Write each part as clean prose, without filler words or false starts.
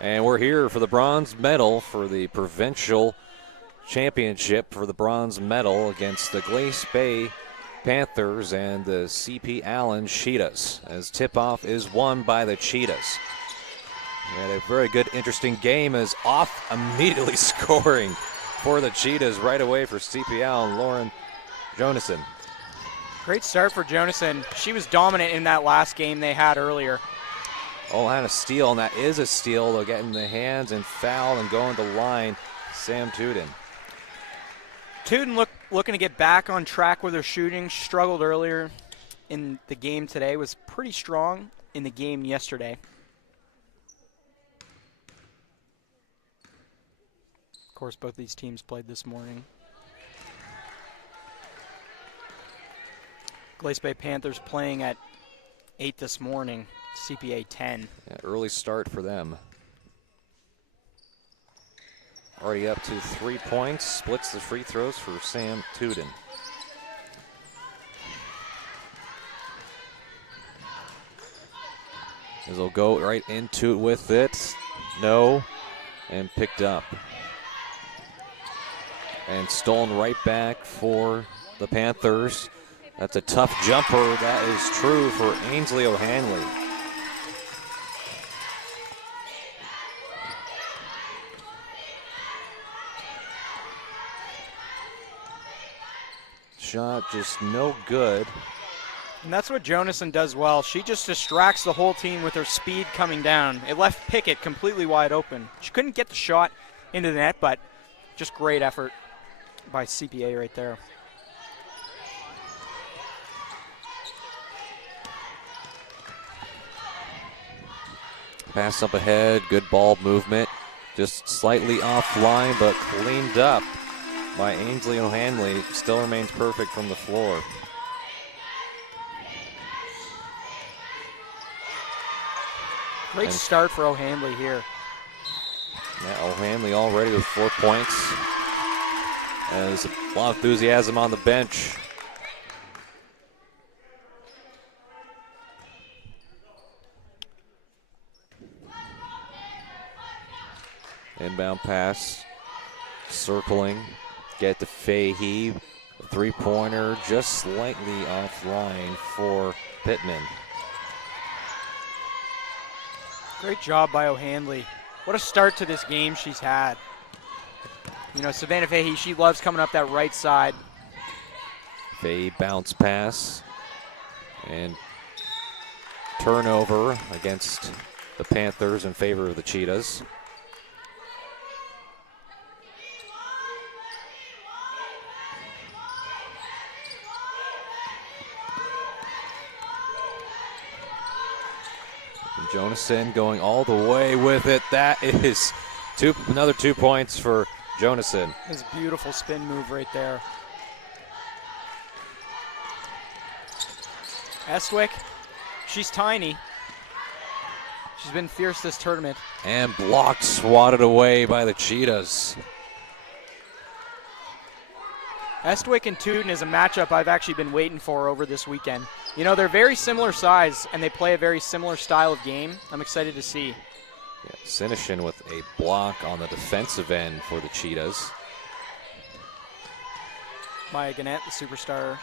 And we're here for the bronze medal for the provincial championship for the bronze medal against the Glace Bay Panthers and the CP Allen Cheetahs, as tip-off is won by the Cheetahs. We had a very good, interesting game as off immediately scoring for the Cheetahs right away for CP Allen, Lauren Jonason. Great start for Jonason. She was dominant in that last game they had earlier. Oh, had a steal, and that is a steal. They'll get in the hands and foul and go into line. Sam Tudin. Tudin looking to get back on track with her shooting. Struggled earlier in the game today. Was pretty strong in the game yesterday. Of course, both these teams played this morning. Glace Bay Panthers playing at 8 this morning. CPA 10. Yeah, early start for them. Already up to 3 points. Splits the free throws for Sam Tudin. As they'll go right into it with it. No. And picked up. And stolen right back for the Panthers. That's a tough jumper. That is true for Ainsley O'Hanley. Shot just no good. And that's what Jonason does well. She just distracts the whole team with her speed coming down. It left Pickett completely wide open. She couldn't get the shot into the net, but just great effort by CPA right there. Pass up ahead, good ball movement. Just slightly offline, but cleaned up by Ainsley O'Hanley. Still remains perfect from the floor. Great start for O'Hanley here. Yeah, O'Hanley already with 4 points. And there's a lot of enthusiasm on the bench. Inbound pass, circling, get to Fahey. Three-pointer just slightly offline for Pittman. Great job by O'Hanley. What a start to this game she's had. You know, Savannah Fahey, she loves coming up that right side. Fahey bounce pass and turnover against the Panthers in favor of the Cheetahs. Jonason going all the way with it. That is another 2 points for Jonason. His beautiful spin move right there. Estwick, she's tiny. She's been fierce this tournament. And blocked, swatted away by the Cheetahs. Estwick and Tudin is a matchup I've actually been waiting for over this weekend. You know, they're very similar size, and they play a very similar style of game. I'm excited to see. Yeah, Sinishin with a block on the defensive end for the Cheetahs. Maya Gannett, the superstar.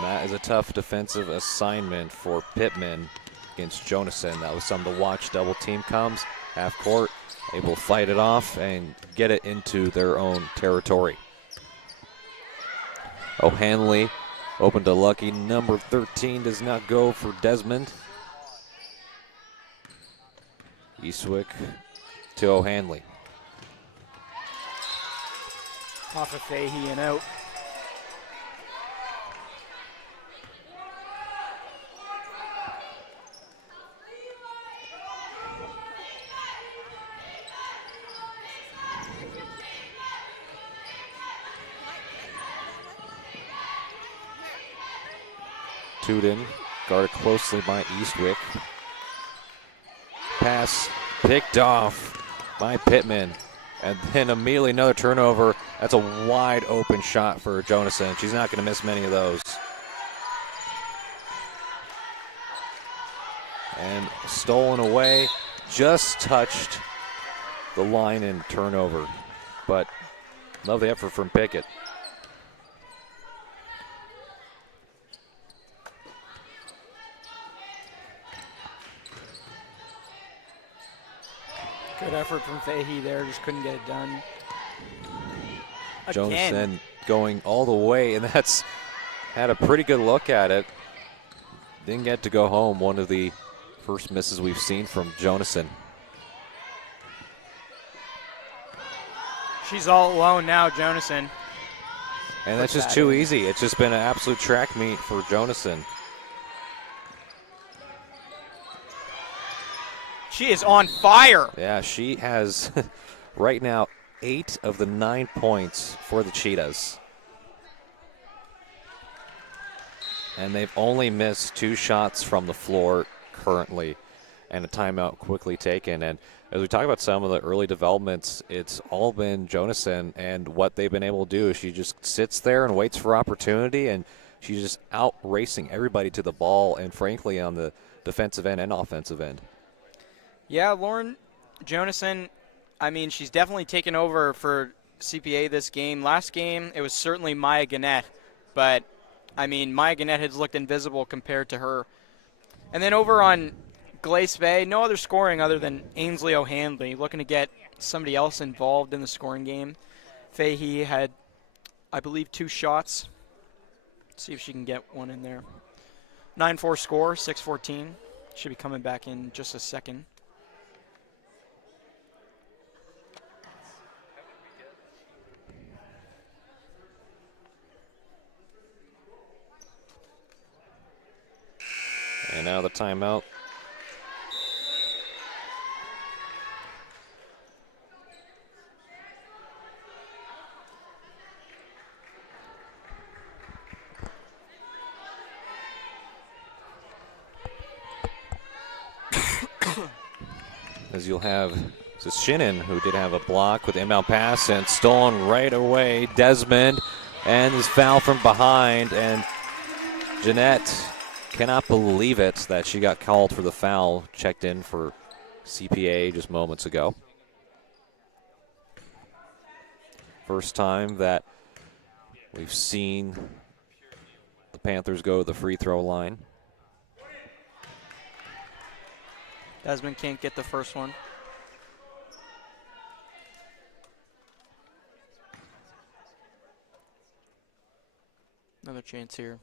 That is a tough defensive assignment for Pittman against Jonason. That was something to watch. Double team comes, half court, able to fight it off and get it into their own territory. O'Hanley open to Lucky. Number 13 does not go for Desmond. Eastwick to O'Hanley. Off of Fahey and out. Tudin guarded closely by Eastwick. Pass picked off by Pittman. And then immediately another turnover. That's a wide open shot for Jonason. She's not going to miss many of those. and stolen away. Just touched the line and turnover. But love the effort from Pickett. Good effort from Fahey there, just couldn't get it done. Jonasson going all the way, and that's had a pretty good look at it. Didn't get to go home. One of the first misses we've seen from Jonasson. She's all alone now, Jonasson. And that's just too easy. It's just been an absolute track meet for Jonasson. She is on fire. Yeah, she has right now 8 of the 9 points for the Cheetahs. And they've only missed 2 shots from the floor currently, and a timeout quickly taken. And as we talk about some of the early developments, it's all been Jonasson, and what they've been able to do is she just sits there and waits for opportunity, and she's just out racing everybody to the ball, and frankly on the defensive end and offensive end. Yeah, Lauren Jonasson, I mean, she's definitely taken over for CPA this game. Last game, it was certainly Maya Gannett, but, I mean, Maya Gannett has looked invisible compared to her. And then over on Glace Bay, no other scoring other than Ainsley O'Hanley, looking to get somebody else involved in the scoring game. Fahey had, I believe, 2 shots. Let's see if she can get one in there. 9-4 score, 6-14. Should be coming back in just a second. And now the timeout. As you'll have this Shinnon, who did have a block with the inbound pass and stolen right away. Desmond, and his foul from behind, and Jeanette cannot believe it that she got called for the foul, checked in for CPA just moments ago. First time that we've seen the Panthers go to the free throw line. Desmond can't get the first one. Another chance here.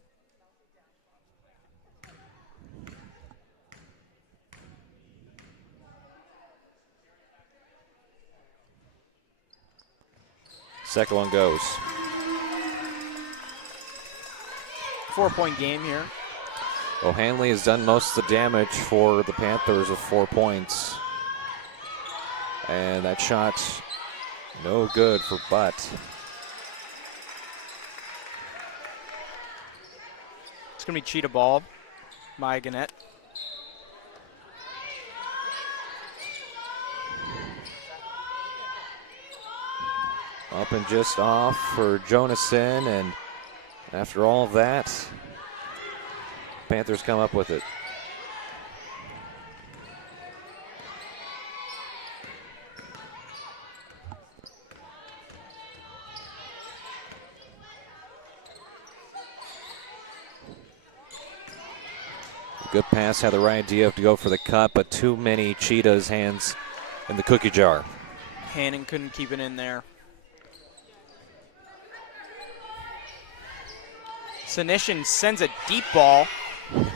Second one goes. 4-point game here. O'Hanley has done most of the damage for the Panthers with 4 points. And that shot, no good for Butt. It's going to be cheetah ball. Maya Gannett. Up and just off for Jonasson, and after all of that, Panthers come up with it. Good pass, had the right idea to go for the cut, but too many Cheetahs' hands in the cookie jar. Hannon couldn't keep it in there. Sinishin sends a deep ball.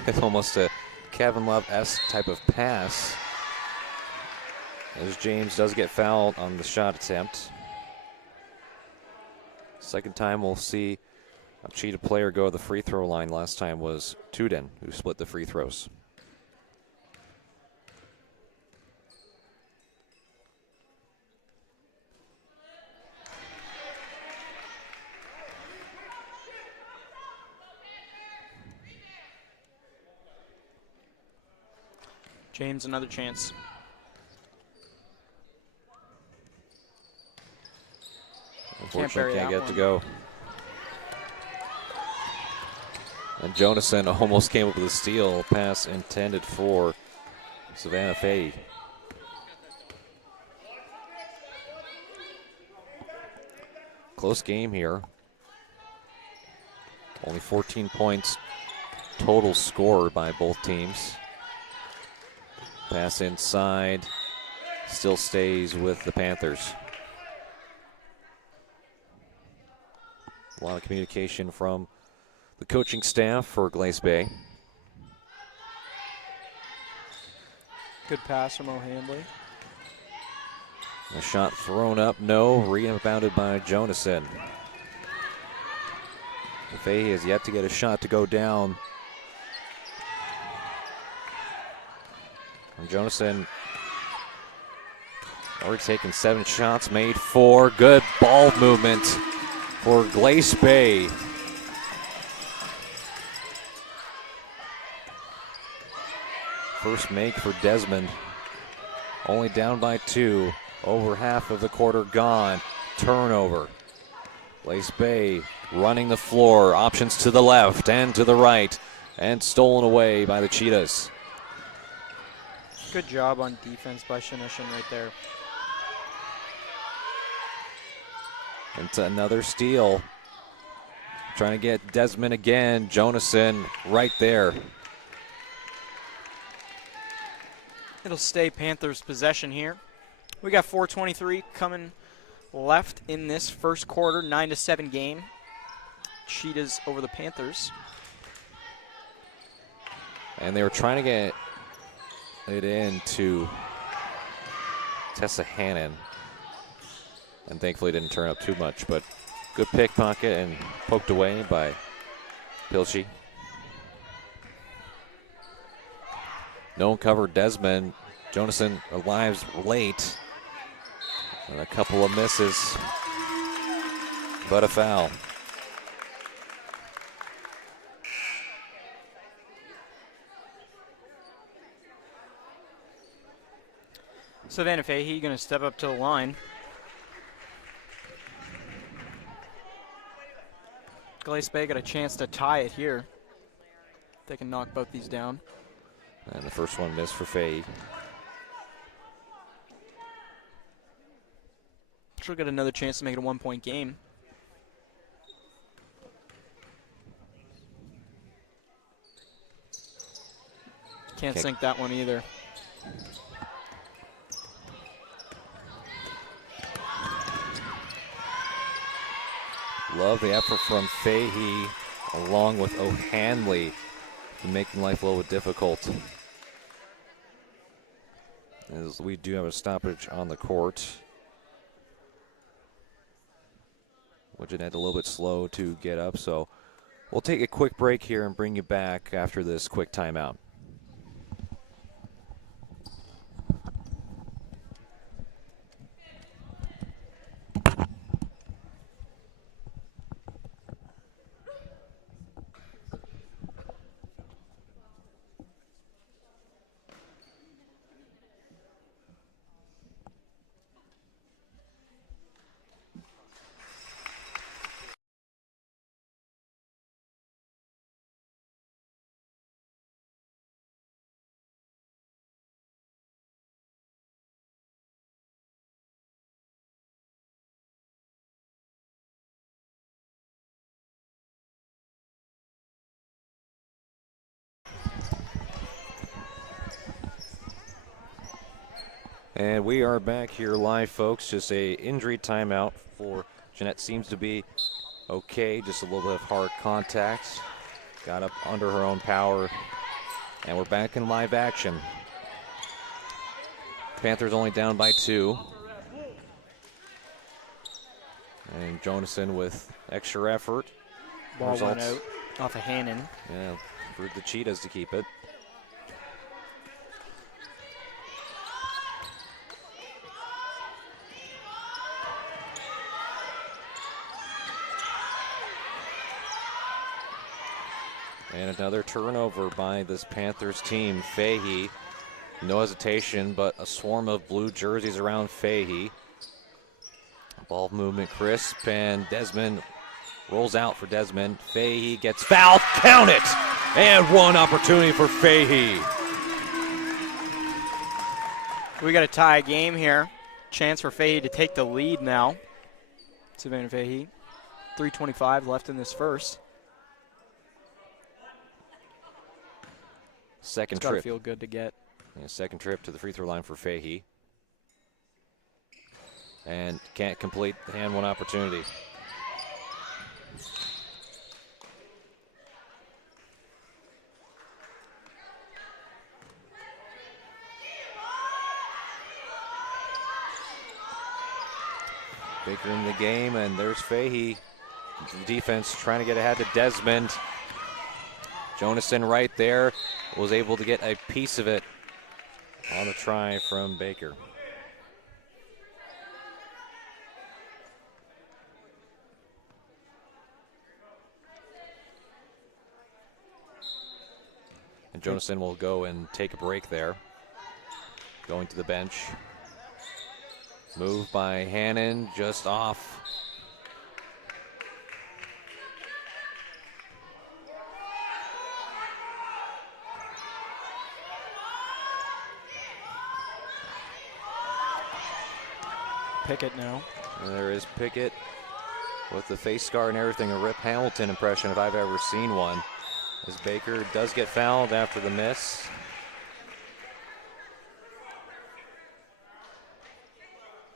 It's almost a Kevin Love-esque type of pass, as James does get fouled on the shot attempt. Second time we'll see a Cheetah player go to the free throw line. Last time was Tuden, who split the free throws. James, another chance. Unfortunately, can't get it to go. And Jonasson almost came up with a steal pass intended for Savannah Fahey. Close game here. Only 14 points total scored by both teams. Pass inside. Still stays with the Panthers. A lot of communication from the coaching staff for Glace Bay. Good pass from O'Handley. A shot thrown up, no. Rebounded by Jonason. Fahey has yet to get a shot to go down. And Jonason already taken 7 shots, made 4. Good ball movement for Glace Bay. First make for Desmond. Only down by 2. Over half of the quarter gone. Turnover. Glace Bay running the floor. Options to the left and to the right. And stolen away by the Cheetahs. Good job on defense by Shanishin right there. Into another steal. Trying to get Desmond again. Jonason right there. It'll stay Panthers' possession here. We got 4:23 coming left in this first quarter, 9-7 game. Cheetahs over the Panthers. And they were trying to get it in to Tessa Hannon. And thankfully didn't turn up too much, but good pickpocket and poked away by Pilchi. No one covered Desmond. Jonason arrives late. And a couple of misses, but a foul. Savannah Fahey going to step up to the line. Glace Bay got a chance to tie it here. They can knock both these down. And the first one missed for Fahey. She'll get another chance to make it a 1-point game. Can't sink that one either. Love the effort from Fahey along with O'Handley, making life a little bit difficult. As we do have a stoppage on the court. Widget had a little bit slow to get up, so we'll take a quick break here and bring you back after this quick timeout. And we are back here live, folks. Just a injury timeout for Jeanette. Seems to be okay. Just a little bit of hard contact. Got up under her own power. And we're back in live action. Panthers only down by 2. And Jonason with extra effort. Ball went out off of Hannon. Yeah, for the Cheetahs to keep it. And another turnover by this Panthers team. Fahey, no hesitation, but a swarm of blue jerseys around Fahey. Ball movement crisp, and Desmond rolls out for Desmond. Fahey gets fouled, count it! And one opportunity for Fahey. We got a tie game here. Chance for Fahey to take the lead now. Savannah Fahey. 3:25 left in this first. Second It's gotta trip. feel good to get. Yeah, second trip to the free throw line for Fahey. And can't complete the hand one opportunity. Baker in the game, and there's Fahey. The defense trying to get ahead to Desmond. Jonason right there was able to get a piece of it on the try from Baker. And Jonason will go and take a break there. Going to the bench. Move by Hannon, just off. Pickett now. And there is Pickett with the face scar and everything, a Rip Hamilton impression if I've ever seen one. As Baker does get fouled after the miss.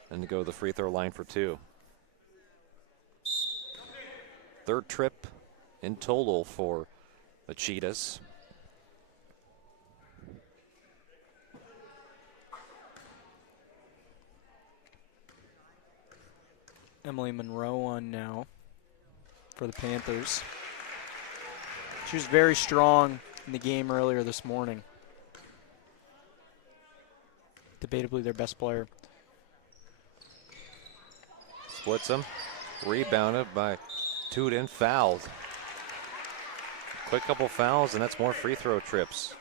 And to go to the free throw line for two. Third trip in total for the Cheetahs. Emily Monroe on now for the Panthers. She was very strong in the game earlier this morning. Debatably their best player. Splits them. Rebounded by Tudin. Fouled. Quick couple fouls, and that's more free throw trips.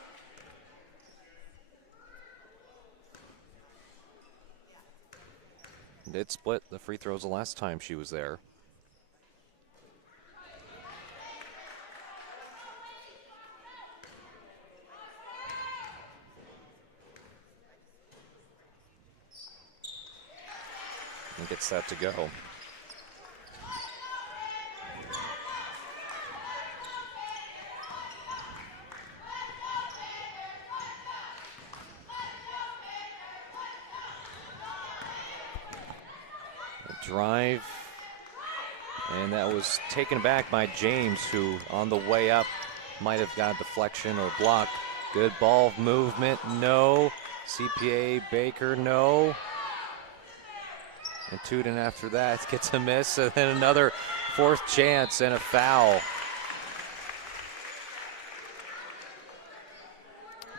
Did split the free throws the last time she was there. And gets that to go. Drive, and that was taken back by James, who on the way up might have got deflection or block. Good ball movement, no. CPA Baker, no. And Tudin after that gets a miss, and then another fourth chance and a foul.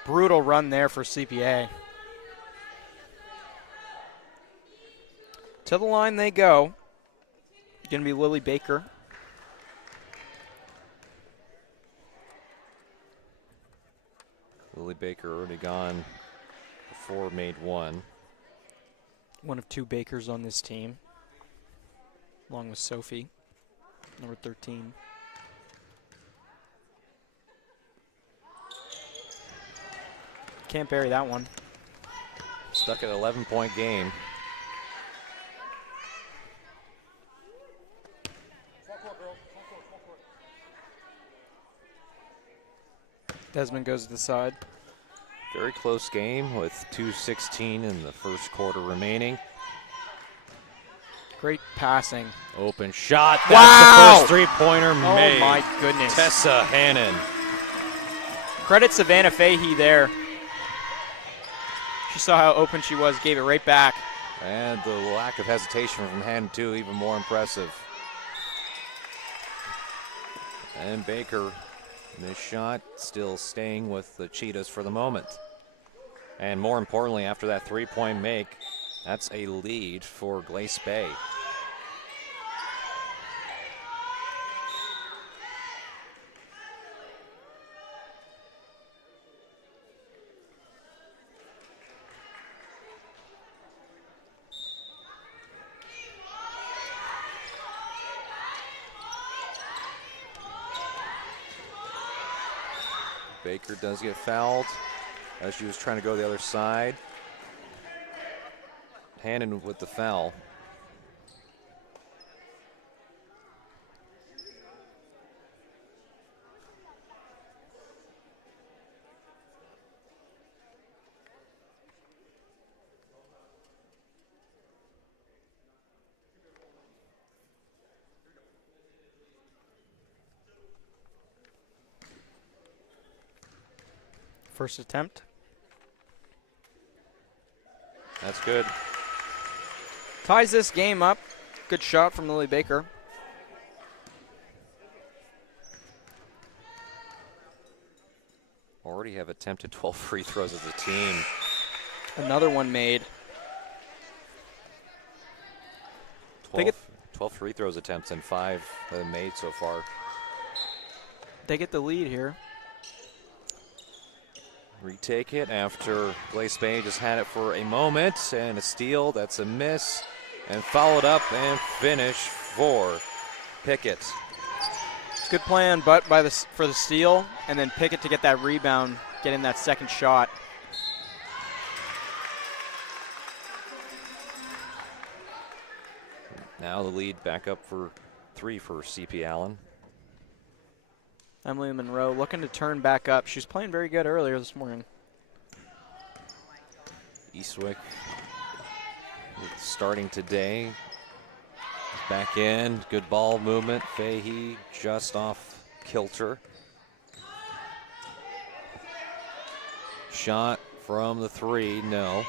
Brutal run there for CPA. To the line they go. Going to be Lily Baker. Lily Baker already gone before made one. One of two Bakers on this team, along with Sophie, number 13. Can't bury that one. Stuck at an 11-point game. Desmond goes to the side. Very close game with 2:16 in the first quarter remaining. Great passing. Open shot. That's Wow! the first three-pointer made. Oh my goodness. Tessa Hannon. Credit Savannah Fahey there. She saw how open she was, gave it right back. And the lack of hesitation from Hannon, too, even more impressive. And Baker, missed shot, still staying with the Cheetahs for the moment. And more importantly, after that three-point make, that's a lead for Glace Bay. Baker does get fouled as she was trying to go the other side. Hannon with the foul. First attempt. That's good. Ties this game up. Good shot from Lily Baker. Already have attempted 12 free throws as a team. Another one made. 12 free throws attempts and 5 made so far. They get the lead here. Retake it after Glace Bay just had it for a moment, and a steal. That's a miss, and followed up and finish for Pickett. Good plan, but for the steal, and then Pickett to get that rebound, get in that second shot. Now the lead back up for 3 for CP Allen. Emily Monroe looking to turn back up. She was playing very good earlier this morning. Eastwick starting today. Back in, good ball movement. Fahey just off kilter. Shot from the 3, no.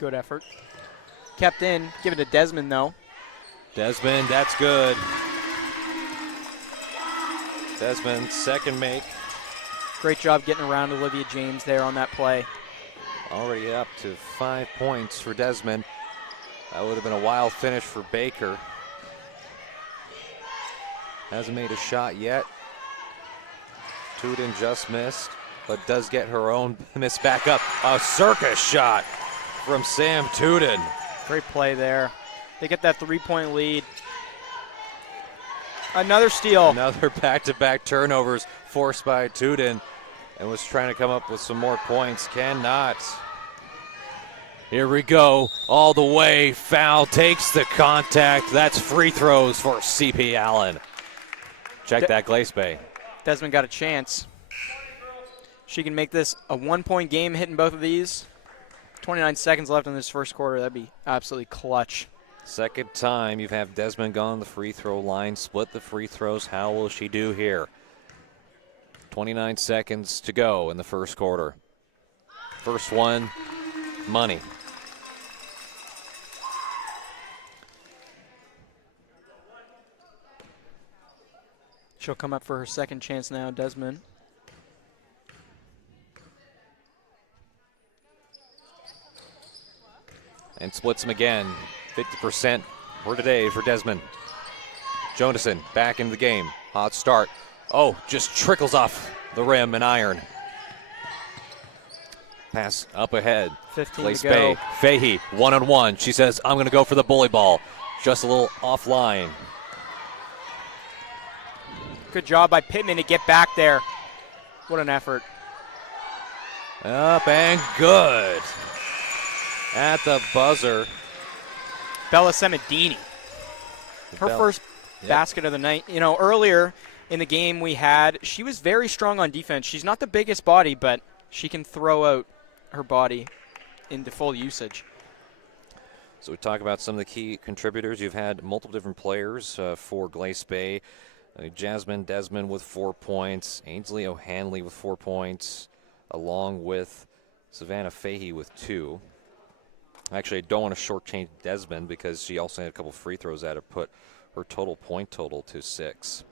Good effort. Kept in, give it to Desmond though. Desmond, that's good. Desmond, second make. Great job getting around Olivia James there on that play. Already up to 5 points for Desmond. That would have been a wild finish for Baker. Hasn't made a shot yet. Tudin just missed, but does get her own miss back up. A circus shot from Sam Tudin. Great play there. They get that 3-point lead. Another steal. Another back-to-back turnovers forced by Tudin, and was trying to come up with some more points. Cannot. Here we go. All the way. Foul takes the contact. That's free throws for CP Allen. Check that, Glace Bay. Desmond got a chance. She can make this a 1-point game hitting both of these. 29 seconds left in this first quarter. That'd be absolutely clutch. Second time you've had Desmond gone the free throw line, split the free throws. How will she do here? 29 seconds to go in the first quarter. First one, money. She'll come up for her second chance now, Desmond. And splits them again. 50% for today for Desmond. Jonason back in the game. Hot start. Oh, just trickles off the rim and iron. Pass up ahead. 15 Glace to go. Bay. Fahey, one-on-one. She says, I'm going to go for the bully ball. Just a little offline. Good job by Pittman to get back there. What an effort. Up and good. At the buzzer. Bella Semadini. Her first basket of the night. You know, earlier in the game she was very strong on defense. She's not the biggest body, but she can throw out her body into full usage. So we talk about some of the key contributors. You've had multiple different players for Glace Bay. Jasmine Desmond with 4 points. Ainsley O'Hanley with 4 points, along with Savannah Fahey with 2. Actually, I don't want to shortchange Desmond because she also had a couple free throws that have put her total point total to 6.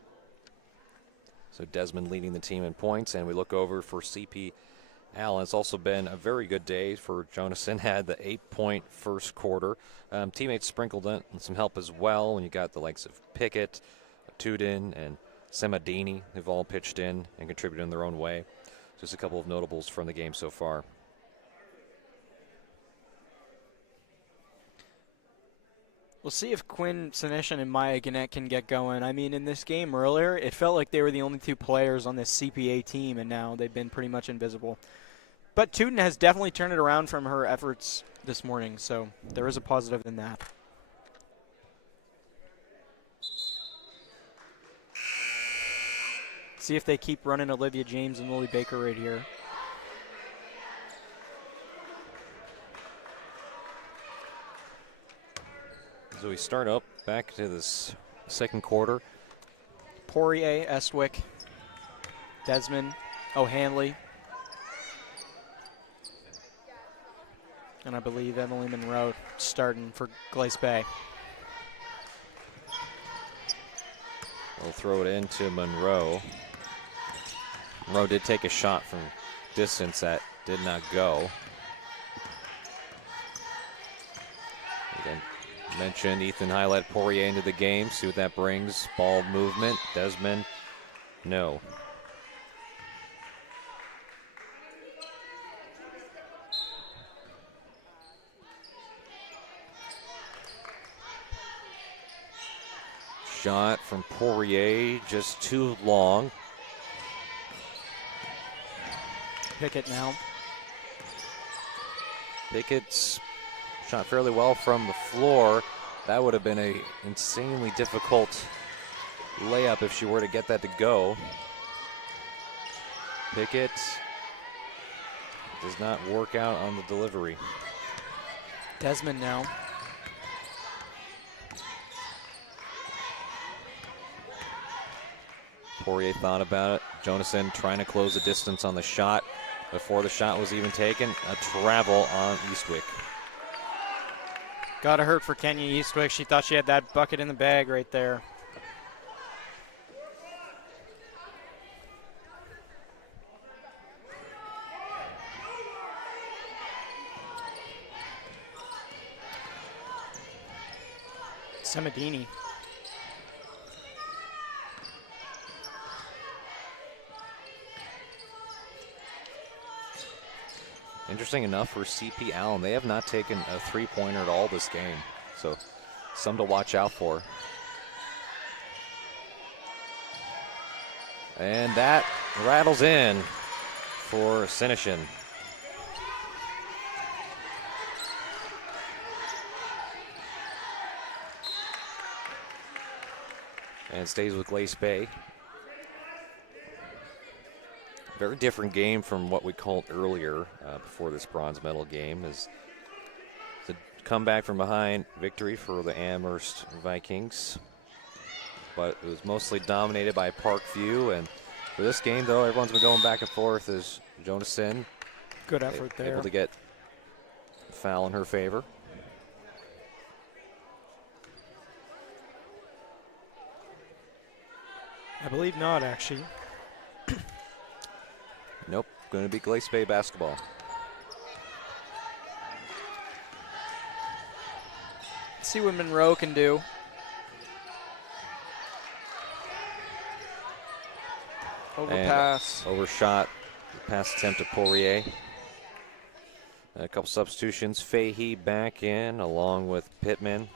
So Desmond leading the team in points, and we look over for CP Allen. It's also been a very good day for Jonason. Had the 8-point first quarter. Teammates sprinkled in some help as well when you got the likes of Pickett, Tudin, and Semadini, who've all pitched in and contributed in their own way. Just a couple of notables from the game so far. We'll see if Quinn Sinishin and Maya Gannett can get going. I mean, in this game earlier, it felt like they were the only 2 players on this CPA team, and now they've been pretty much invisible. But Tooten has definitely turned it around from her efforts this morning, so there is a positive in that. See if they keep running Olivia James and Lily Baker right here. So we start up back to this second quarter. Poirier, Estwick, Desmond, O'Hanley, and I believe Emily Monroe starting for Glace Bay. We'll throw it into Monroe. Monroe did take a shot from distance that did not go. Again, mentioned Ethan highlight Poirier into the game. See what that brings. Ball movement. Desmond, no. Shot from Poirier, just too long. Pickett now. Pickett's shot fairly well from the floor. That would have been an insanely difficult layup if she were to get that to go. Pickett does not work out on the delivery. Desmond now. Poirier thought about it. Jonason trying to close the distance on the shot before the shot was even taken. A travel on Eastwick. Gotta hurt for Kenya Eastwick. She thought she had that bucket in the bag right there. Semadini. Interesting enough for CP Allen, they have not taken a three-pointer at all this game, so some to watch out for. And that rattles in for Sinishin. And stays with Glace Bay. Very different game from what we called earlier before this bronze medal game. Is the comeback from behind victory for the Amherst Vikings. But it was mostly dominated by Parkview. And for this game, though, everyone's been going back and forth as Jonason. Good effort there. Able to get a foul in her favor. I believe not, actually. Nope, going to be Glace Bay basketball. Let's see what Monroe can do. Overpass. And overshot. Pass attempt to Poirier. And a couple substitutions. Fahey back in along with Pittman.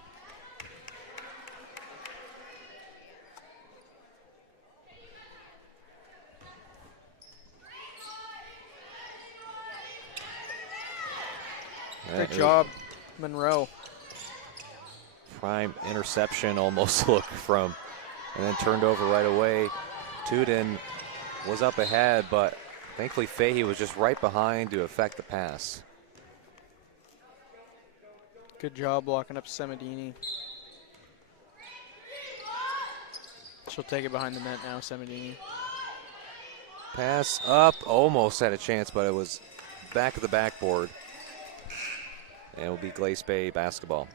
Good job, Monroe. Prime interception almost look from, and then turned over right away. Tooten was up ahead, but thankfully Fahey was just right behind to affect the pass. Good job blocking up Semadini. She'll take it behind the net now, Semadini. Pass up, almost had a chance, but it was back of the backboard. And it will be Glace Bay basketball.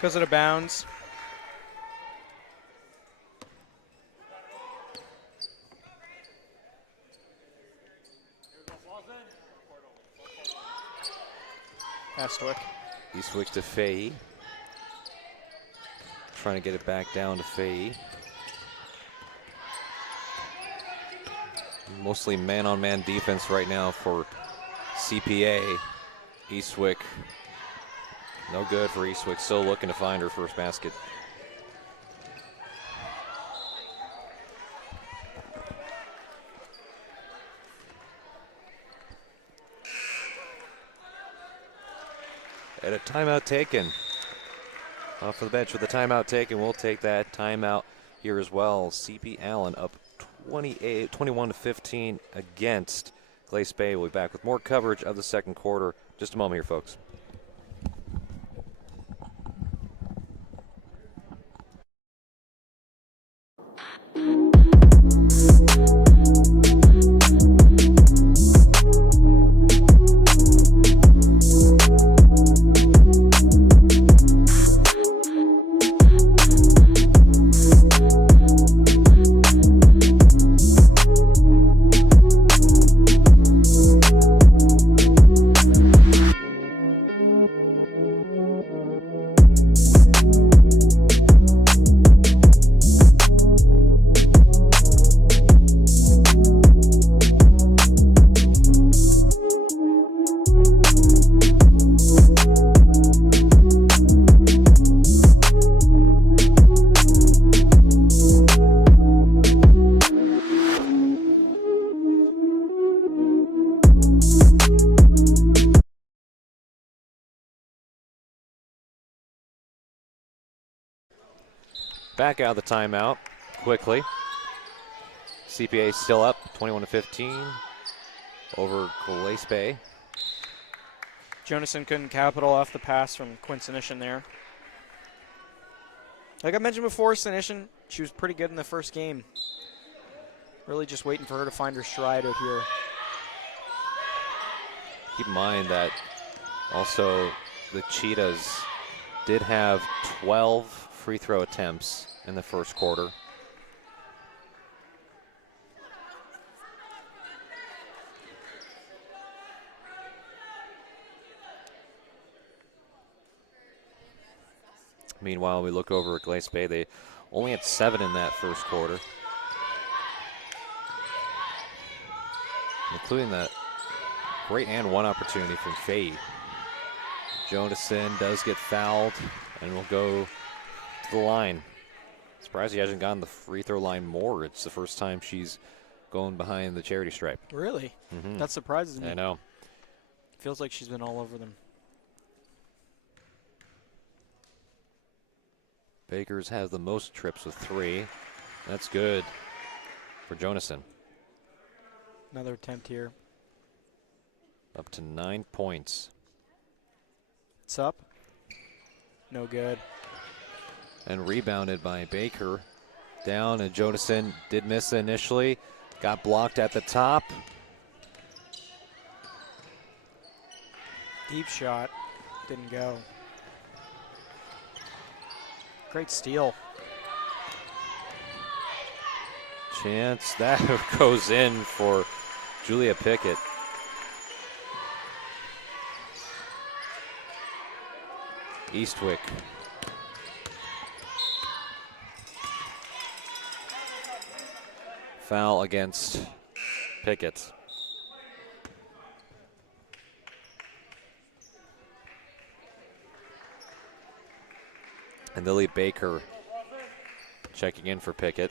Goes out of bounds. Estwick. Eastwick to Fahey. Trying to get it back down to Fahey. Mostly man-on-man defense right now for CPA. Eastwick, no good for Eastwick. Still looking to find her first basket. And a timeout taken. Off of the bench with the timeout taken. We'll take that timeout here as well. CP Allen up 21-15 against Glace Bay. We'll be back with more coverage of the second quarter. Just a moment here, folks. Back out of the timeout quickly. CPA still up 21-15 over Glace Bay. Jonasson couldn't capital off the pass from Quinn Sinishin there. Like I mentioned before, Sinishin, she was pretty good in the first game. Really just waiting for her to find her stride out here. Keep in mind that also the Cheetahs did have 12 free throw attempts in the first quarter. Meanwhile, we look over at Glace Bay. They only had 7 in that first quarter, including that great and one opportunity from Faye. Jonasson does get fouled and will go to the line. Surprised he hasn't gone the free throw line more. It's the first time she's going behind the charity stripe. Really? Mm-hmm. That surprises me. I know. Feels like she's been all over them. Bakers has the most trips with 3. That's good for Jonasson. Another attempt here. Up to 9 points. It's up. No good. And rebounded by Baker. Down, and Jonasson did miss initially. Got blocked at the top. Deep shot. Didn't go. Great steal. Chance. That goes in for Julia Pickett. Eastwick. Foul against Pickett. And Lily Baker checking in for Pickett.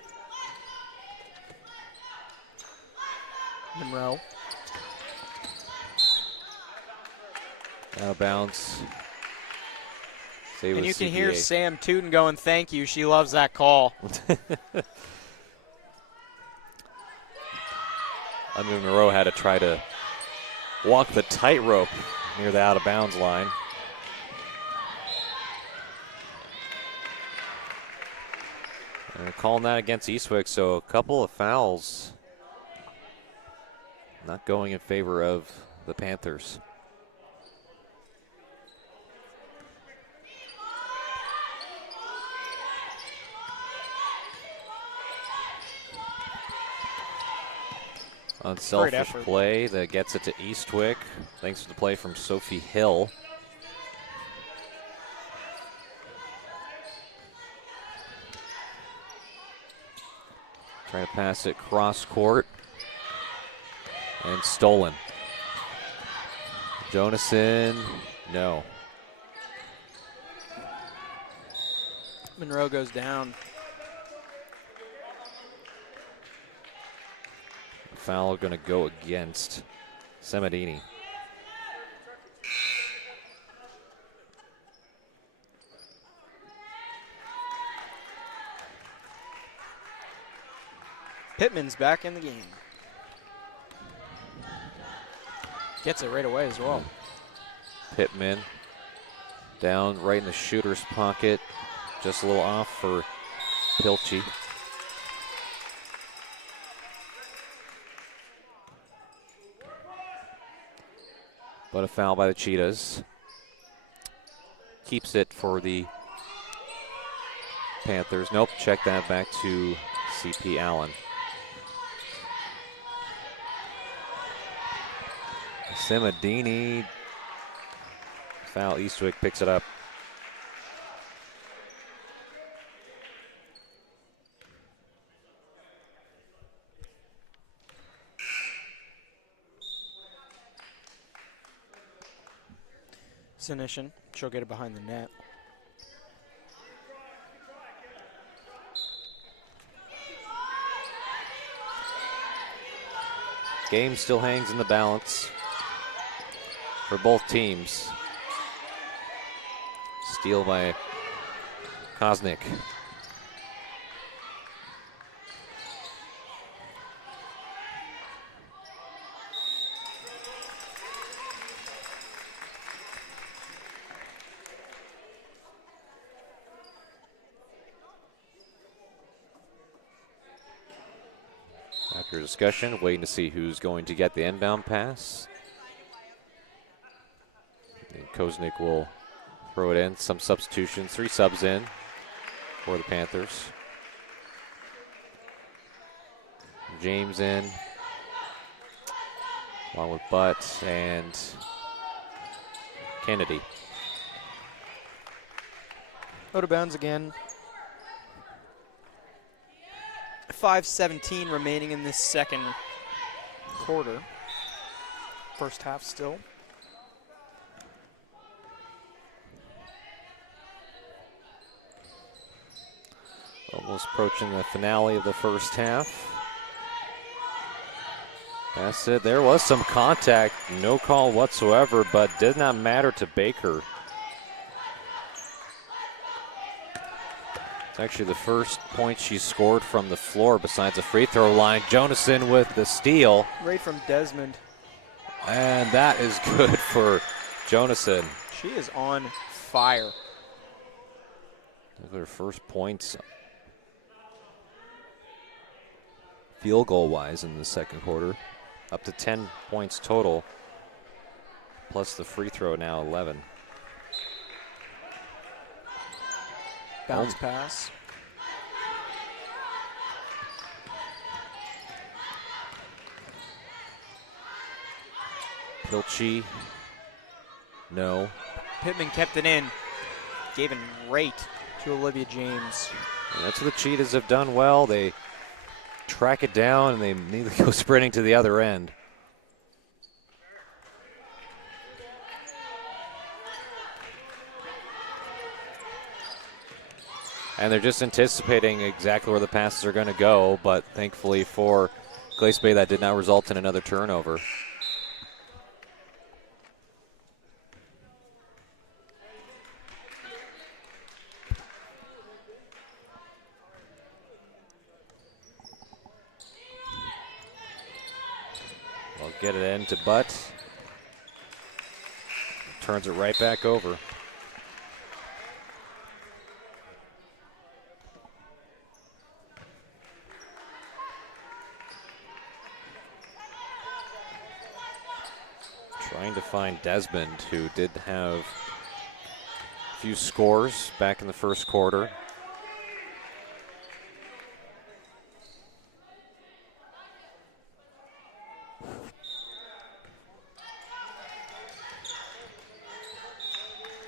Monroe. Out of bounds. And you can hear Sam Tootin going, thank you. She loves that call. Monroe had to try to walk the tightrope near the out-of-bounds line. And calling that against Eastwick, so a couple of fouls not going in favor of the Panthers. Unselfish play that gets it to Eastwick. Thanks for the play from Sophie Hill. Trying to pass it cross court. And stolen. Jonason, no. Monroe goes down. Foul going to go against Semadini. Pittman's back in the game. Gets it right away as well. Pittman down right in the shooter's pocket. Just a little off for Pilchi. But a foul by the Cheetahs. Keeps it for the Panthers. Nope, check that back to CP Allen. Semadini. Foul, Eastwick picks it up. Sinishin, she'll get it behind the net. Game still hangs in the balance for both teams. Steal by Kosnick. After discussion, waiting to see who's going to get the inbound pass. And Kosnick will throw it in. Some substitutions, 3 subs in for the Panthers. James in, along with Butt and Kennedy. Out of bounds again. 5:17 remaining in this second quarter. First half still. Almost approaching the finale of the first half. That's it. There was some contact, no call whatsoever, but did not matter to Baker. It's actually the first point she scored from the floor besides the free throw line. Jonason with the steal. Right from Desmond. And that is good for Jonason. She is on fire. Look at her first points field goal wise in the second quarter. Up to 10 points total, plus the free throw now 11. Bounce pass. Pilchi, no. Pittman kept it in. Gave it right to Olivia James. And that's what the Cheetahs have done well. They track it down and they need to go sprinting to the other end. And they're just anticipating exactly where the passes are going to go, but thankfully for Glace Bay, that did not result in another turnover. Well, get it into Butt. Turns it right back over. Trying to find Desmond, who did have a few scores back in the first quarter.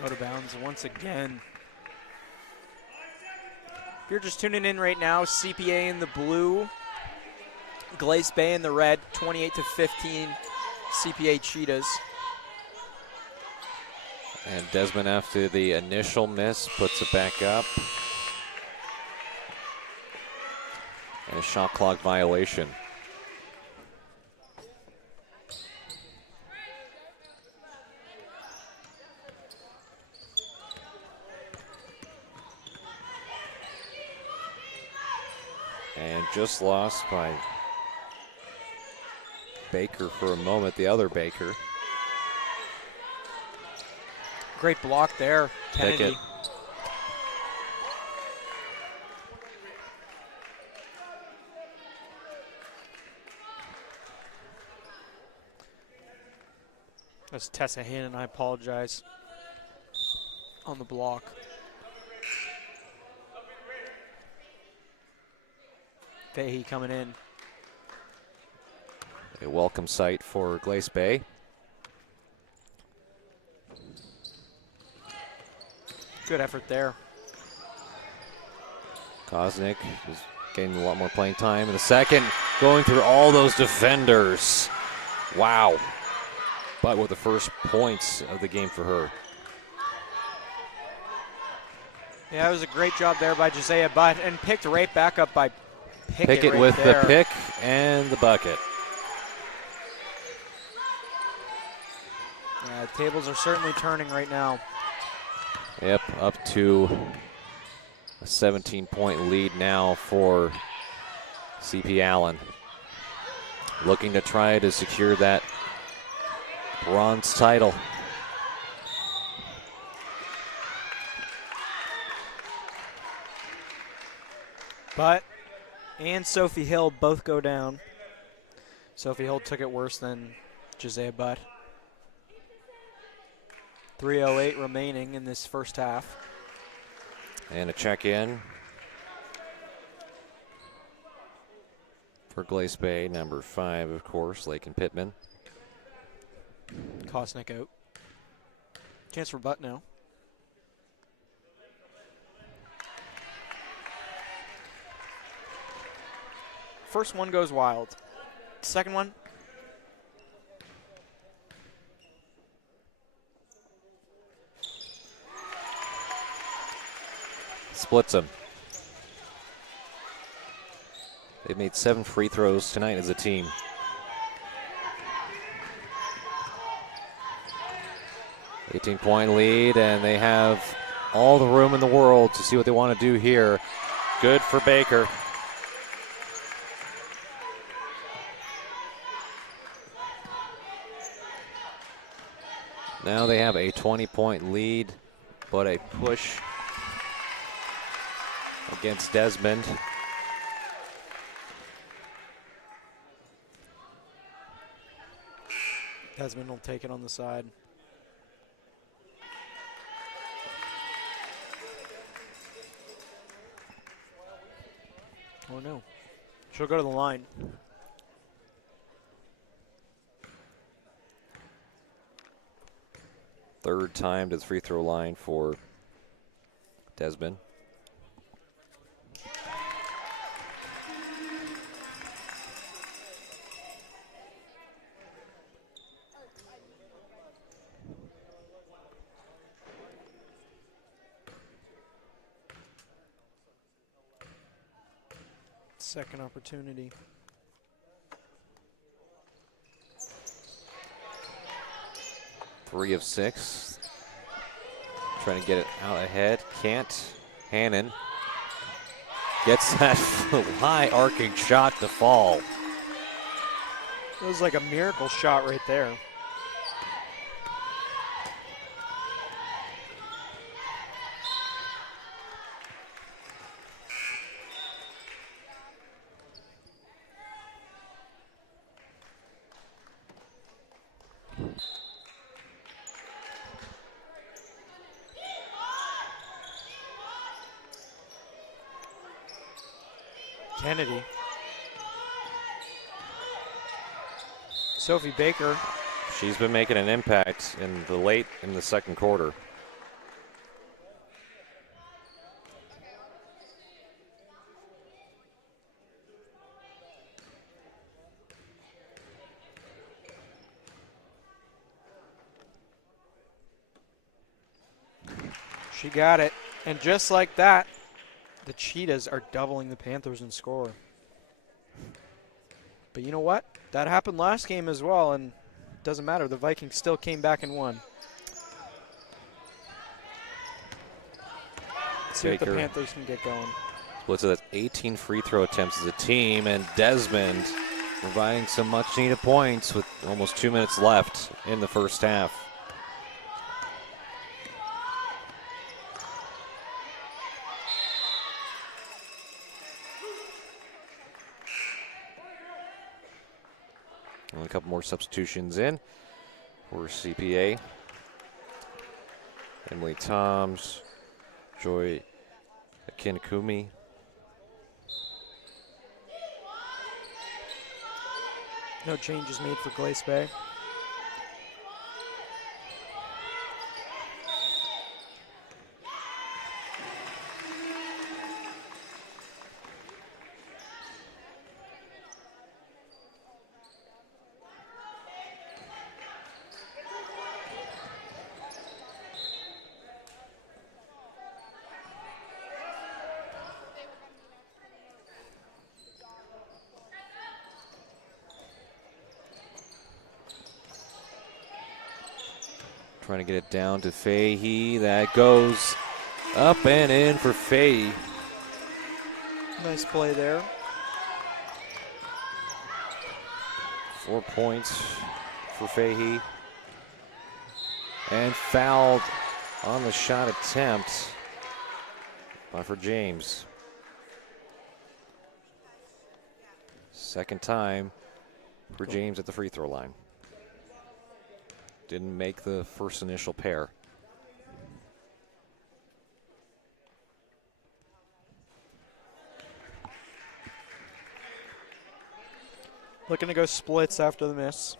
Out of bounds once again. If you're just tuning in right now, CPA in the blue, Glace Bay in the red, 28-15, CPA Cheetahs. And Desmond, after the initial miss, puts it back up. And a shot clock violation. And just lost by Baker for a moment, the other Baker. Great block there, Kennedy. Pickett. That's Tessa Hannon, I apologize, on the block. Fahey coming in. A welcome sight for Glace Bay. Good effort there. Kosnick is getting a lot more playing time in a second, going through all those defenders. Wow. But with the first points of the game for her. Yeah, it was a great job there by Josiah Butt, and picked right back up by Pickett right with there. the pick and the bucket. Yeah, tables are certainly turning right now. Yep, up to a 17-point lead now for CP Allen. Looking to try to secure that bronze title. Butt and Sophie Hill both go down. Sophie Hill took it worse than Josiah Butt. 3:08 remaining in this first half. And a check-in for Glace Bay, number 5, of course, Lakin Pittman. Kosnick out. Chance for Butt now. First one goes wild. Second one. Splits them. They've made 7 free throws tonight as a team. $18-point lead, and they have all the room in the world to see what they want to do here. Good for Baker. Now they have a 20-point lead, but a push against Desmond. Desmond will take it on the side. Oh no. She'll go to the line. Third time to the free throw line for Desmond. Second opportunity. Three of 6. Trying to get it out ahead. Can't. Hannon gets that high arcing shot to fall. It was like a miracle shot right there. Kennedy. Sophie Baker. She's been making an impact in the second quarter. She got it. And just like that, the Cheetahs are doubling the Panthers in score. But you know what? That happened last game as well, and it doesn't matter. The Vikings still came back and won. Let's see what the Panthers can get going. Splits it at 18 free throw attempts as a team, and Desmond providing some much needed points with almost 2 minutes left in the first half. And a couple more substitutions in for CPA. Emily Toms, Joy Akinakumi. No changes made for Glace Bay. Trying to get it down to Fahey. That goes up and in for Fahey. Nice play there. 4 points for Fahey. And fouled on the shot attempt for James. Second time for James at the free throw line. Didn't make the first initial pair. Looking to go splits after the miss.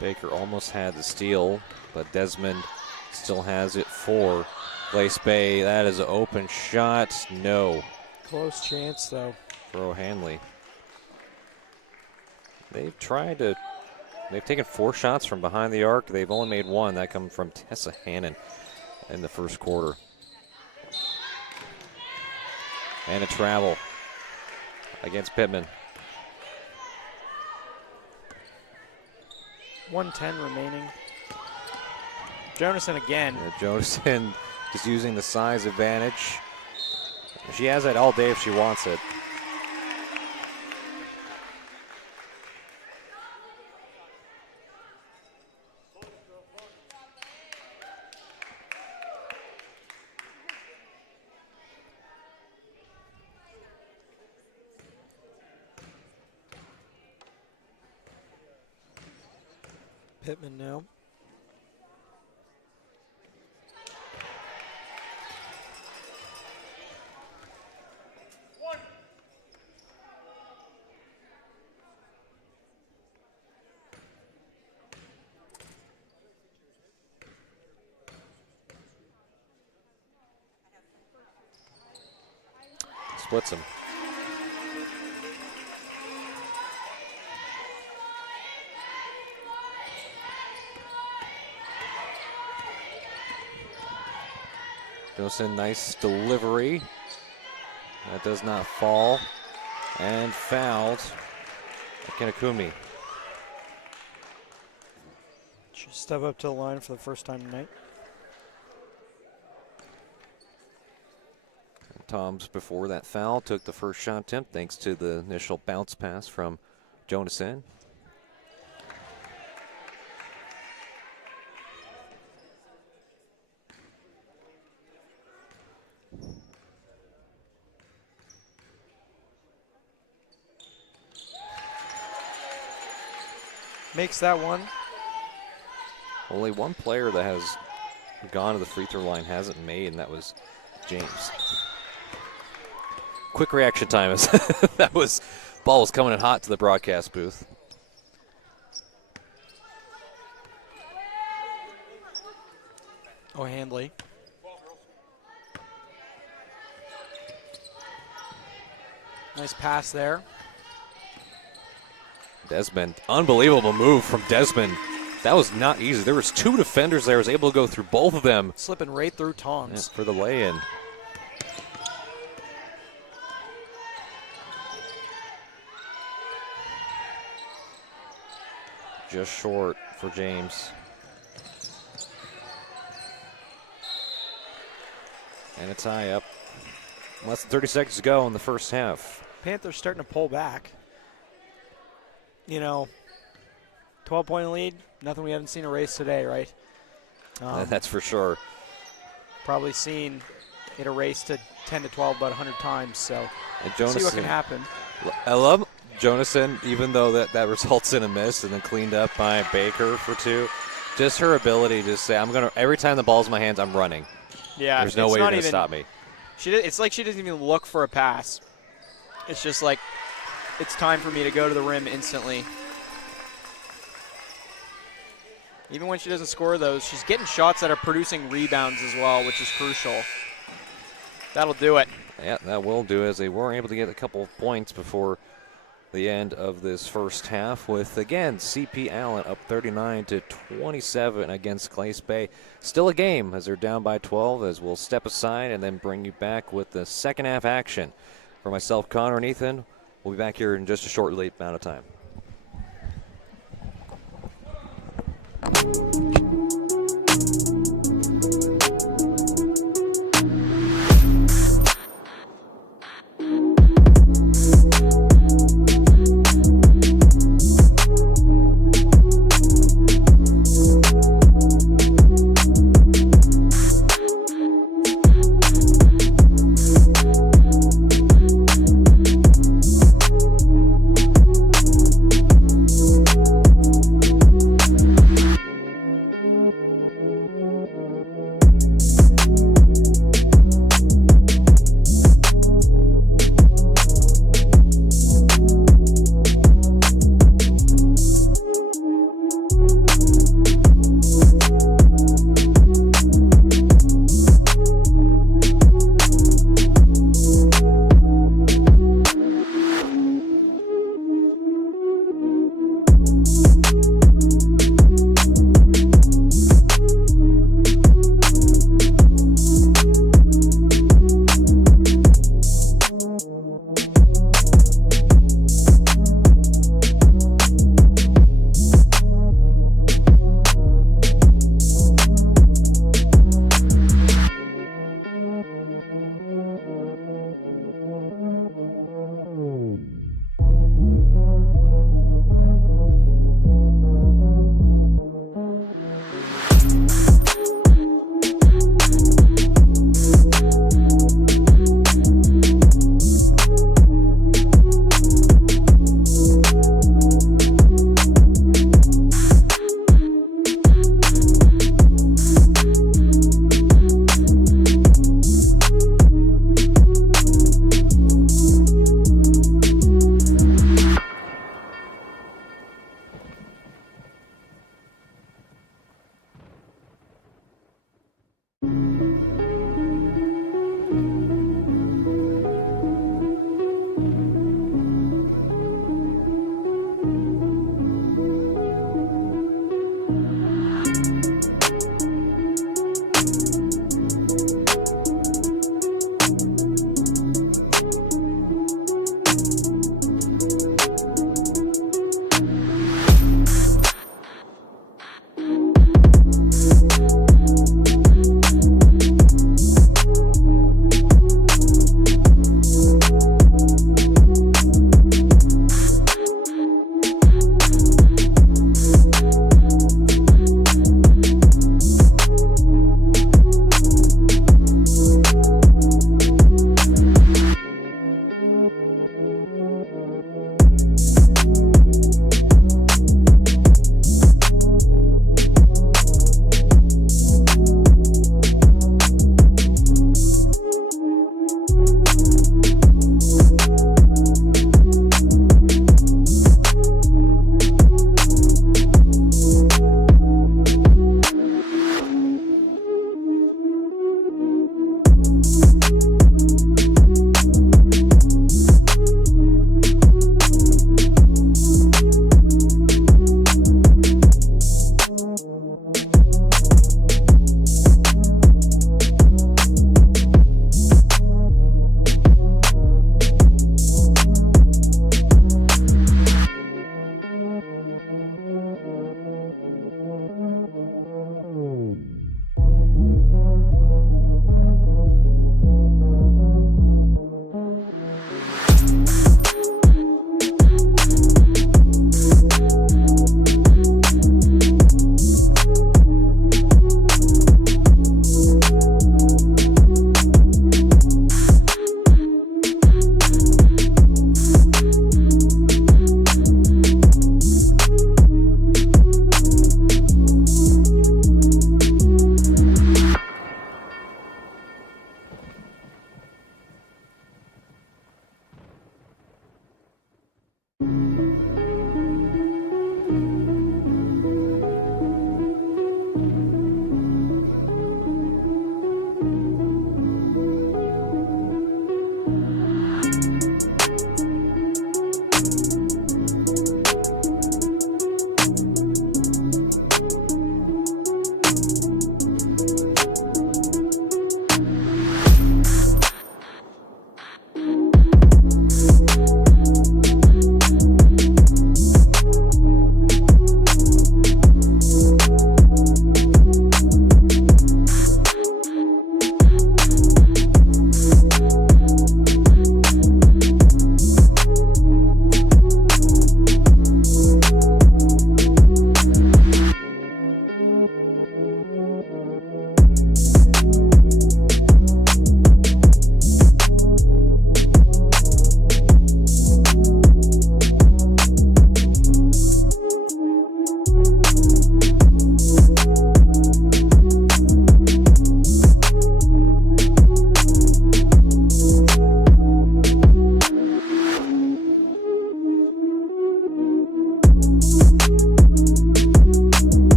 Baker almost had the steal, but Desmond still has it for Glace Bay. That is an open shot. No. Close chance, though. For O'Hanley. They've taken 4 shots from behind the arc. They've only made 1. That comes from Tessa Hannon in the first quarter. And a travel against Pittman. 1:10 remaining. Jonason again. Yeah, Jonason just using the size advantage. She has it all day if she wants it. Pittman now. Splits him. Johnson, nice delivery. That does not fall. And fouled. Akinakumi. She'll step up to the line for the first time tonight. Toms, before that foul, took the first shot attempt thanks to the initial bounce pass from Jonason. Makes that one. Only one player that has gone to the free throw line hasn't made, and that was James. Quick reaction time. That was Ball was coming in hot to the broadcast booth. Oh, Handley. Nice pass there. Desmond, unbelievable move from Desmond. That was not easy. There was 2 defenders there. Was able to go through both of them. Slipping right through Toms. For the lay-in. Just short for James. And a tie up. Less than 30 seconds to go in the first half. Panthers starting to pull back. 12-point lead. Nothing we haven't seen a race today, right? That's for sure. Probably seen it erased to 10 to 12 about 100 times. So and see what can happen. I love Jonason, even though that results in a miss and then cleaned up by Baker for 2. Just her ability to say, every time the ball's in my hands, I'm running. Yeah, there's no way you're going to stop me. It's like she doesn't even look for a pass. It's just like, it's time for me to go to the rim instantly. Even when she doesn't score those, she's getting shots that are producing rebounds as well, which is crucial. That'll do it. Yeah, that will do, as they were able to get a couple of points before the end of this first half, with, again, CP Allen up 39-27 against Glace Bay. Still a game as they're down by 12, as we'll step aside and then bring you back with the second half action. For myself, Connor, and Ethan, we'll be back here in just a short amount of time.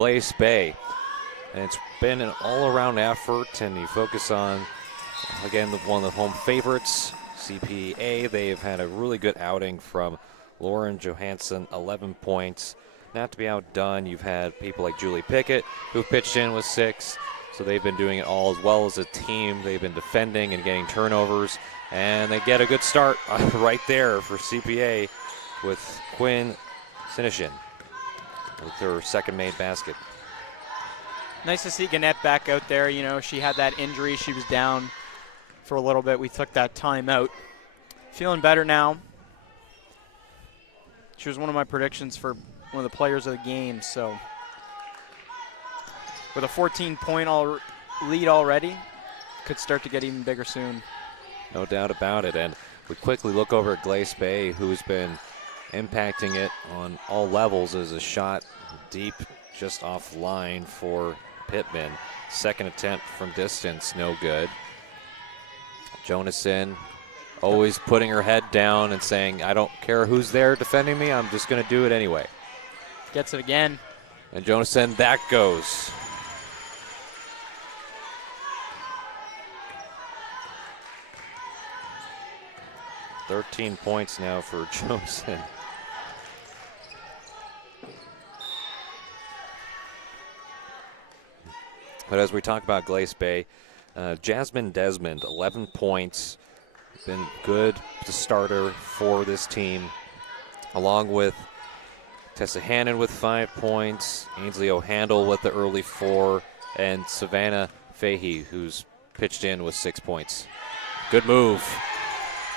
Glace Bay. And it's been an all-around effort, and you focus on, again, one of the home favorites, CPA. They've had a really good outing from Lauren Johansson, 11 points. Not to be outdone, you've had people like Julie Pickett who pitched in with 6. So they've been doing it all as well as a team. They've been defending and getting turnovers, and they get a good start right there for CPA with Quinn Sinishin with her second made basket. Nice to see Gannett back out there. You know, she had that injury. She was down for a little bit. We took that time out. Feeling better now. She was one of my predictions for one of the players of the game. So with a 14-point lead already, could start to get even bigger soon. No doubt about it. And we quickly look over at Glace Bay, who's been impacting it on all levels as a shot deep just offline for Pittman. Second attempt from distance, no good. Jonason always putting her head down and saying, I don't care who's there defending me, I'm just going to do it anyway. Gets it again. And Jonason, that goes. $13 points now for Jonason. But as we talk about Glace Bay, Jasmine Desmond, 11 points, been good as a starter for this team, along with Tessa Hannon with 5 points, Ainsley O'Handle with the early 4, and Savannah Fahey, who's pitched in with 6 points. Good move.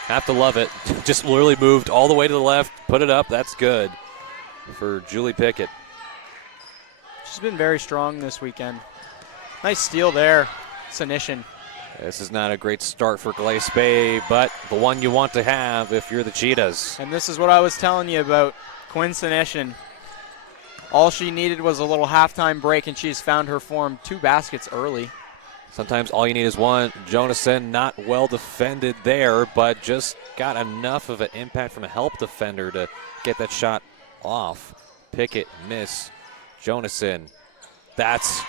Have to love it. Just literally moved all the way to the left, put it up. That's good for Julie Pickett. She's been very strong this weekend. Nice steal there, Sinishin. This is not a great start for Glace Bay, but the one you want to have if you're the Cheetahs. And this is what I was telling you about Quinn Sinishin. All she needed was a little halftime break, and she's found her form. 2 baskets early. Sometimes all you need is one. Jonason not well defended there, but just got enough of an impact from a help defender to get that shot off. Pickett miss. Jonason, that's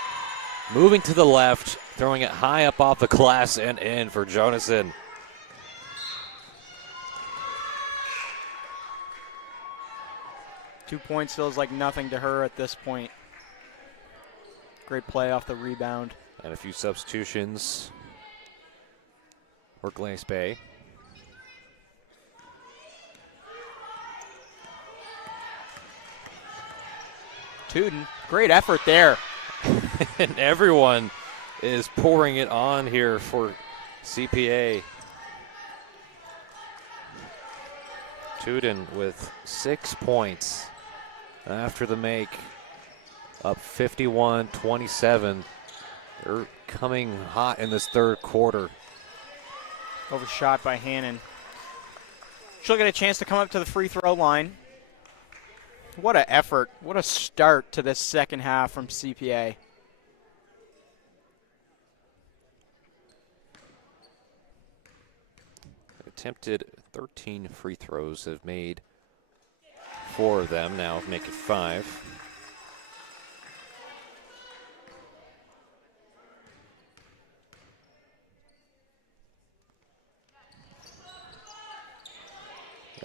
moving to the left, throwing it high up off the glass and in for Jonason. Two points feels like nothing to her at this point. Great play off the rebound. And a few substitutions for Glace Bay. Tuden, great effort there. And everyone is pouring it on here for CPA. Tuden with 6 points after the make, up 51-27. They're coming hot in this third quarter. Overshot by Hannon. She'll get a chance to come up to the free throw line. What an effort. What a start to this second half from CPA. Attempted 13 free throws, have made 4 of them, now make it 5.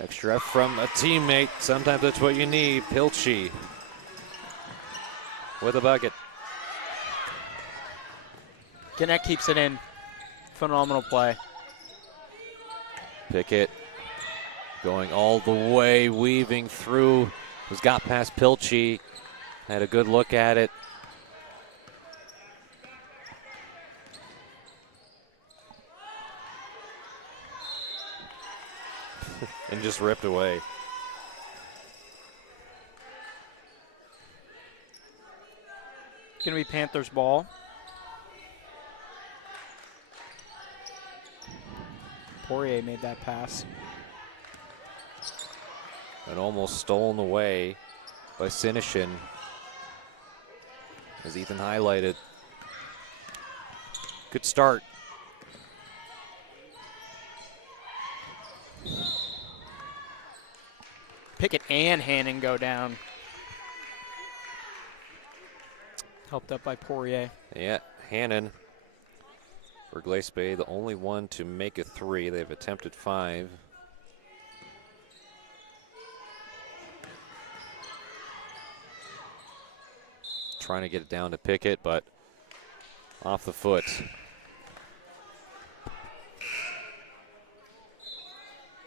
Extra from a teammate, sometimes that's what you need. Pilchi with a bucket. Gannett keeps it in. Phenomenal play. Pickett going all the way, weaving through. Was got past Pilchi. Had a good look at it. And just ripped away. It's going to be Panthers ball. Poirier made that pass. And almost stolen away by Sinishin, as Ethan highlighted. Good start. Pickett and Hannon go down. Helped up by Poirier. Yeah, Hannon for Glace Bay, the only one to make a 3. They've attempted 5. Trying to get it down to Pickett, but off the foot.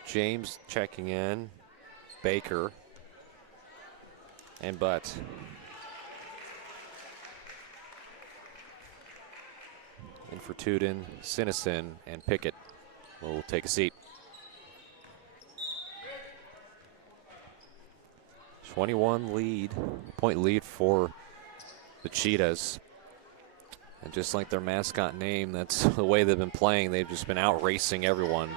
James checking in. Baker. And Butt. In for Tudin, Sinison, and Pickett will take a seat. 21-point lead for the Cheetahs. And just like their mascot name, that's the way they've been playing. They've just been out racing everyone.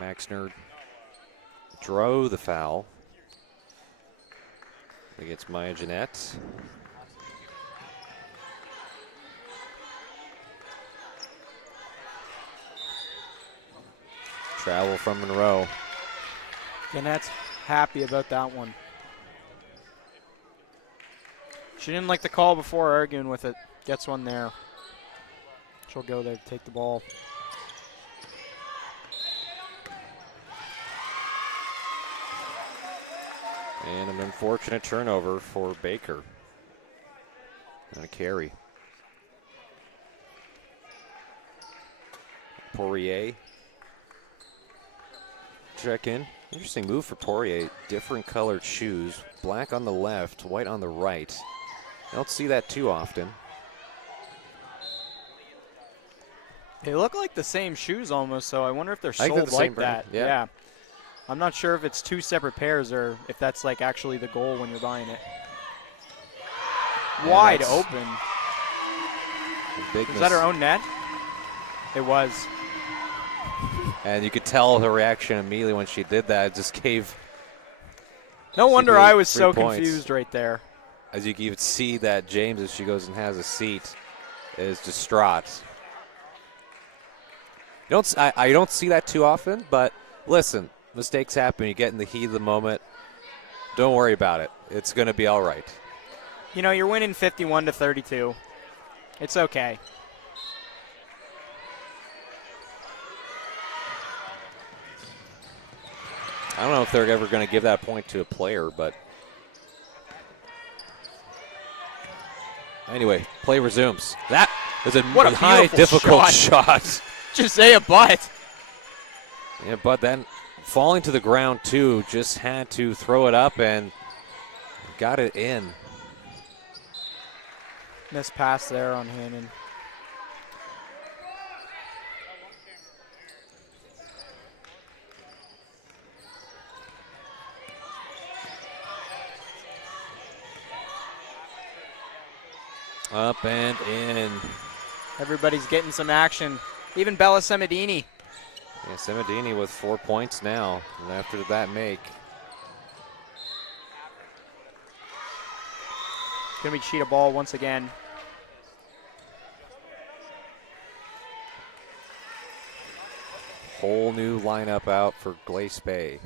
Maxner drove the foul against Maya Jeanette. Travel from Monroe. Jeanette's happy about that one. She didn't like the call before, arguing with it. Gets one there. She'll go there to take the ball. And an unfortunate turnover for Baker. And a carry. Poirier. Check in. Interesting move for Poirier. Different colored shoes. Black on the left, white on the right. I don't see that too often. They look like the same shoes almost, so I wonder if they're I think sold they're the like same brand. that. Yeah. I'm not sure if it's 2 separate pairs or if that's like actually the goal when you're buying it. Yeah, Wide open. Was that her own net? It was. And you could tell her reaction immediately when she did that. It just gave. No wonder I was 3 so points. confused right there. As you can see that James, as she goes and has a seat, is distraught. I don't see that too often, but listen, mistakes happen. You get in the heat of the moment. Don't worry about it. It's going to be all right. You know, you're winning 51-32. It's okay. I don't know if they're ever going to give that point to a player, but anyway, play resumes. That is a high, difficult shot. Josiah Butt. Yeah, but then falling to the ground, too, just had to throw it up and got it in. Missed pass there on Hannon. Up and in. Everybody's getting some action. Even Bella Semedini. Yeah, Semedini with 4 points now. And after that make. Gonna be cheetah ball once again. Whole new lineup out for Glace Bay.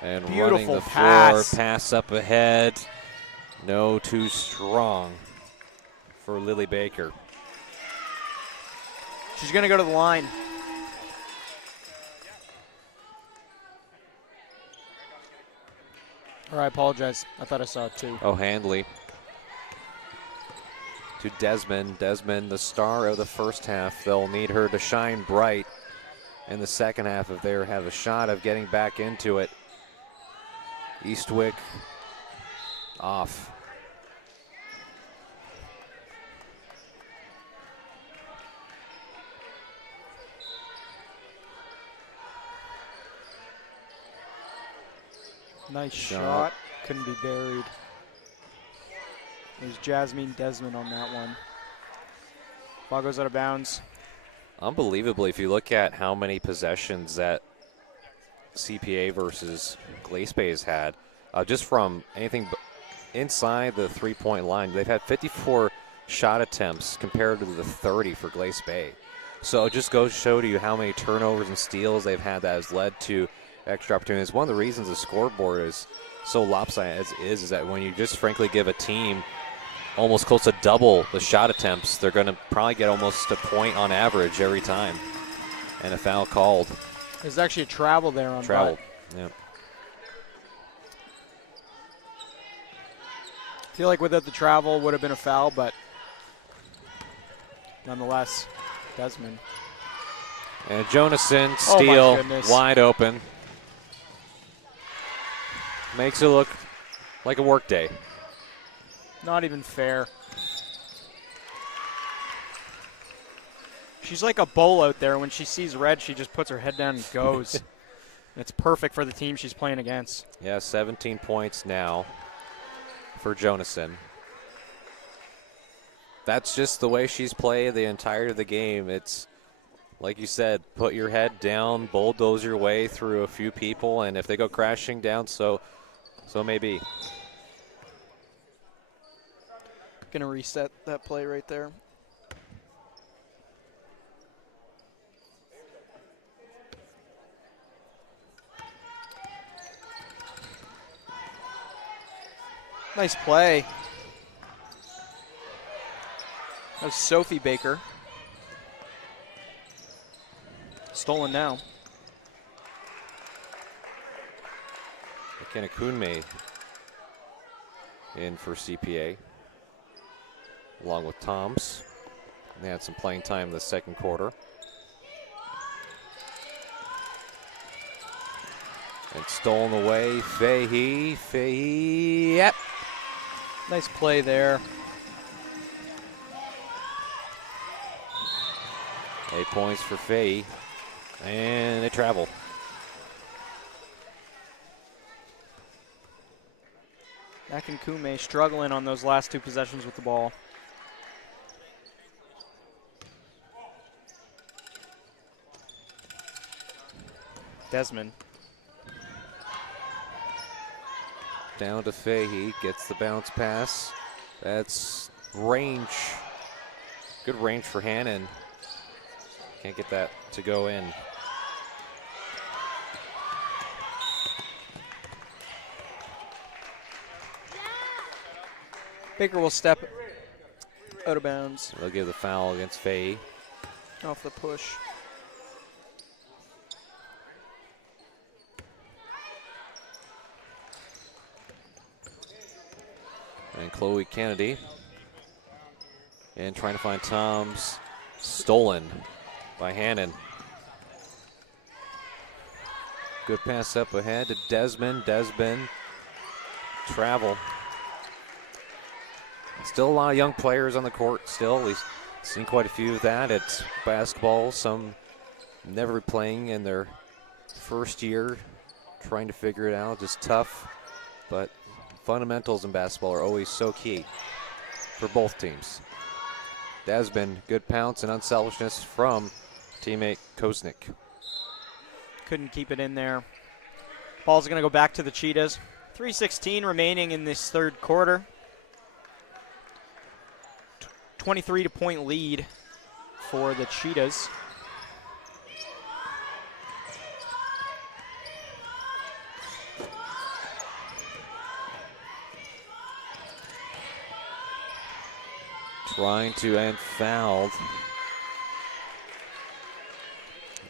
And Beautiful running the pass. floor, pass up ahead. No, too strong for Lily Baker. She's gonna go to the line. Or I apologize. I thought I saw it too. Oh, Handley. To Desmond. Desmond, the star of the first half. They'll need her to shine bright in the second half if they have a shot of getting back into it. Eastwick off. Nice shot. Couldn't be buried. There's Jasmine Desmond on that one. Ball goes out of bounds. unbelievably, if you look at how many possessions that CPA versus Glace Bay has had, just from anything inside the three-point line, they've had 54 shot attempts compared to the 30 for Glace Bay. So it just goes to show to you how many turnovers and steals they've had that has led to extra opportunities. One of the reasons the scoreboard is so lopsided as it is that when you just frankly give a team almost close to double the shot attempts, they're going to probably get almost a point on average every time. And a foul called. There's actually a travel there on Travel, Butt. yeah. I feel like without the travel would have been a foul, but nonetheless, Desmond. And Jonason, Oh my steal, goodness. wide open. Makes it look like a work day. Not even fair. She's like a bull out there. When she sees red, she just puts her head down and goes. And it's perfect for the team she's playing against. Yeah, 17 points now for Jonason. That's just the way she's played the entirety of the game. It's, like you said, put your head down, bulldoze your way through a few people, and if they go crashing down, so may be. Gonna reset that play right there. Nice play. That was Sophie Baker. Stolen now. McKenna Kunme in for CPA, along with Toms. They had some playing time in the second quarter. And stolen away, Fahey, yep. Nice play there. 8 points for Fahey, and they travel. Akinkume struggling on those last two possessions with the ball. Desmond. Down to Fahey, gets the bounce pass. That's range. Good range for Hannon. Can't get that to go in. Baker will step out of bounds. They'll give the foul against Fahey. Off the push. And Chloe Kennedy. And trying to find Toms. Stolen by Hannon. Good pass up ahead to Desmond. Desmond. Travel. Still a lot of young players on the court still. We've seen quite a few of that at basketball. Some never playing in their first year, trying to figure it out. Just tough. But fundamentals in basketball are always so key for both teams. Desmond, good pounce and unselfishness from teammate Koznick. Couldn't keep it in there. Ball's going to go back to the Cheetahs. 3:16 remaining in this third quarter. 23-point lead for the Cheetahs. Trying to end fouled.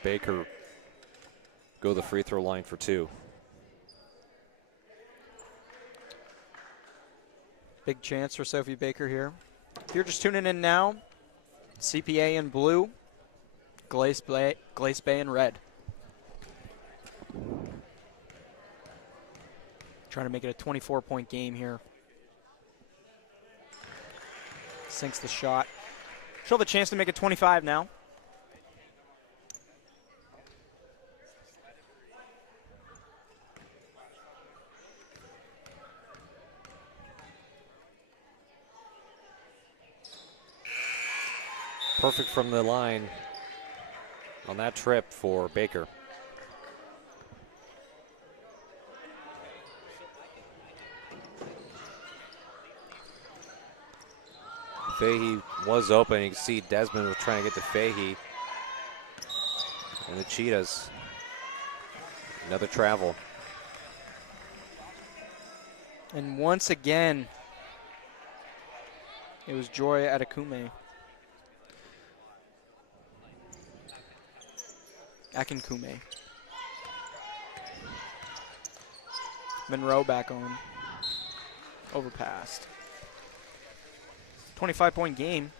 Baker go to the free throw line for two. Big chance for Sophie Baker here. If you're just tuning in now, CPA in blue, Glace Bay in red. Trying to make it a 24-point game here. Sinks the shot. She'll have a chance to make it 25 now. Perfect from the line. on that trip for Baker. Fahey was open. You can see Desmond was trying to get to Fahey. And the Cheetahs, another travel. And once again, it was Joy Adekunle. Akinkume. Monroe back on. Overpassed. 25-point game.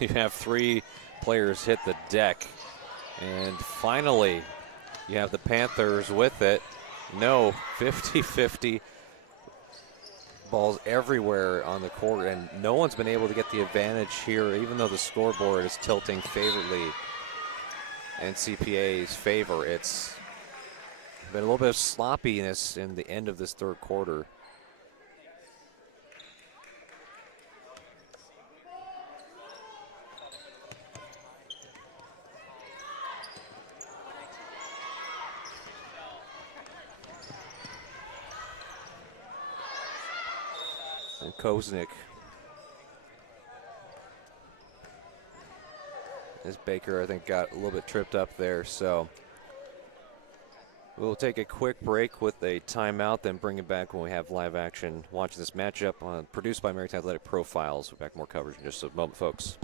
You have 3 players hit the deck. And finally, you have the Panthers with it. No, 50-50. Balls everywhere on the court, and no one's been able to get the advantage here, even though the scoreboard is tilting favorably in CPA's favor. It's been a little bit of sloppiness in the end of this third quarter. And Koznick. As Baker, I think, got a little bit tripped up there. So we'll take a quick break with a timeout, then bring it back when we have live action watching this matchup produced by Maritime Athletic Profiles. We'll be back more coverage in just a moment, folks.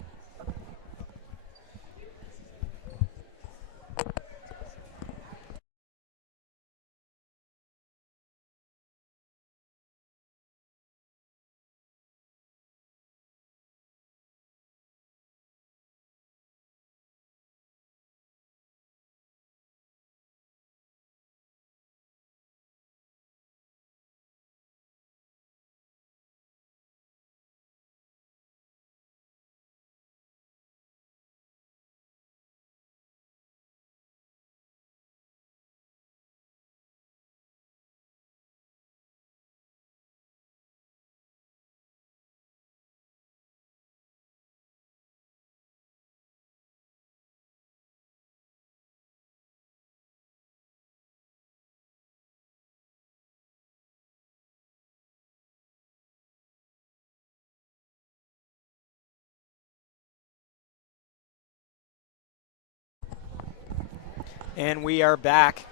And we are back.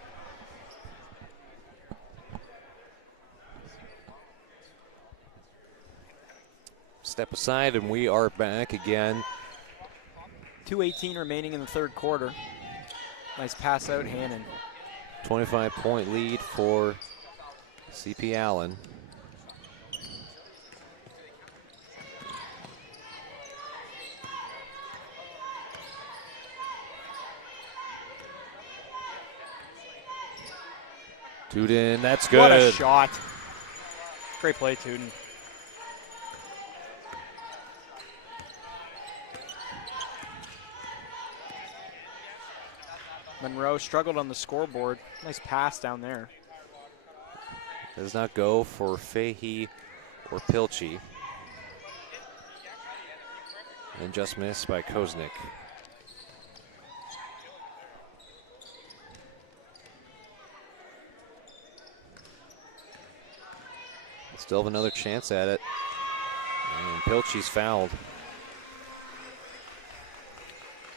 Step aside, and we are back again. 2:18 remaining in the third quarter. Nice pass out, Hannon. 25-point lead for CP Allen. Tuden, that's good. What a shot. Great play, Tuden. Monroe struggled on the scoreboard. Nice pass down there. Does not go for Fahey or Pilchy. And just missed by Koznick. Still have another chance at it. And Pilchy's fouled.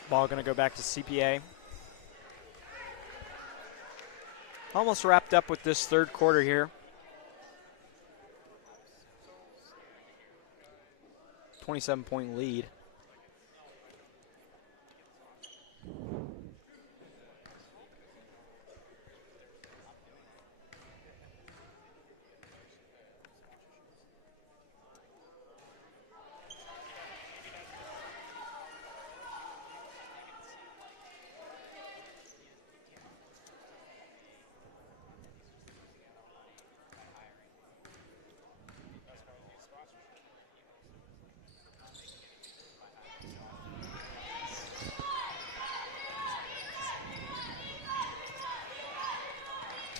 Ball going to go back to CPA. Almost wrapped up with this third quarter here. 27-point lead.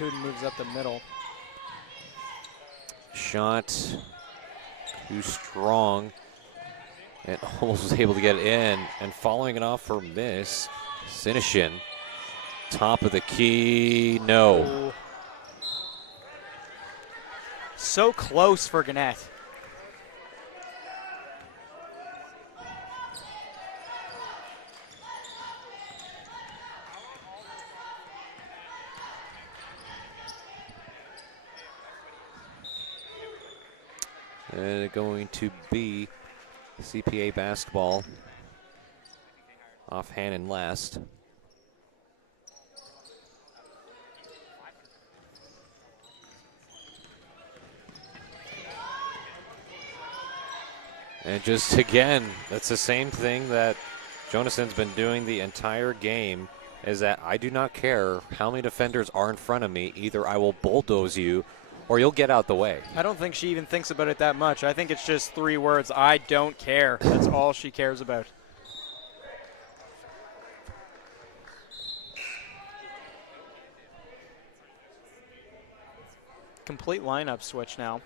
Tuden moves up the middle. Shot too strong. And almost was able to get it in. And following it off for miss, Sinishin. Top of the key, no. Oh. So close for Gannett. And going to be CPA basketball. Offhand and last. And just again, that's the same thing that Jonason's been doing the entire game, is that I do not care how many defenders are in front of me. Either I will bulldoze you or you'll get out the way. I don't think she even thinks about it that much. I think it's just 3 words. I don't care. That's all she cares about. Complete lineup switch now.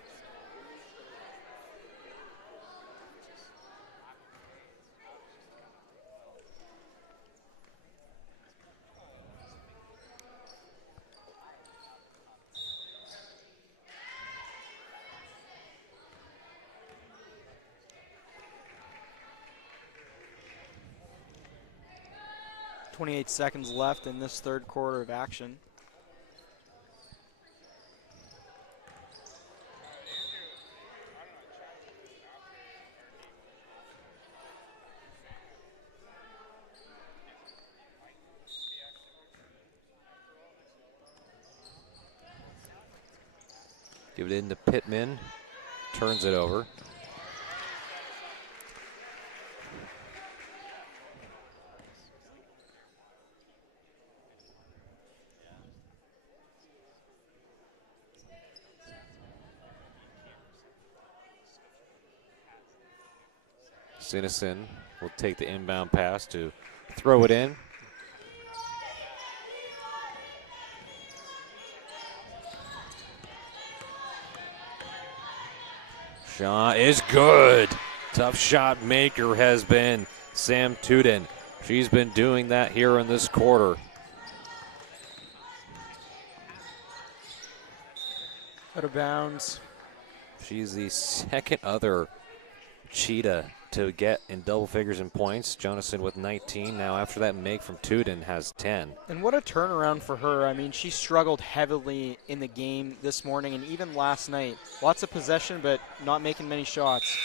.28 seconds left in this third quarter of action. Give it into Pittman, turns it over. Sinison will take the inbound pass to throw it in. Shot is good. Tough shot maker has been Sam Tuden. She's been doing that here in this quarter. Out of bounds. She's the second other cheetah to get in double figures in points. Jonathan with 19. Now after that make from Tuden has 10. And what a turnaround for her. I mean, she struggled heavily in the game this morning and even last night. Lots of possession, but not making many shots.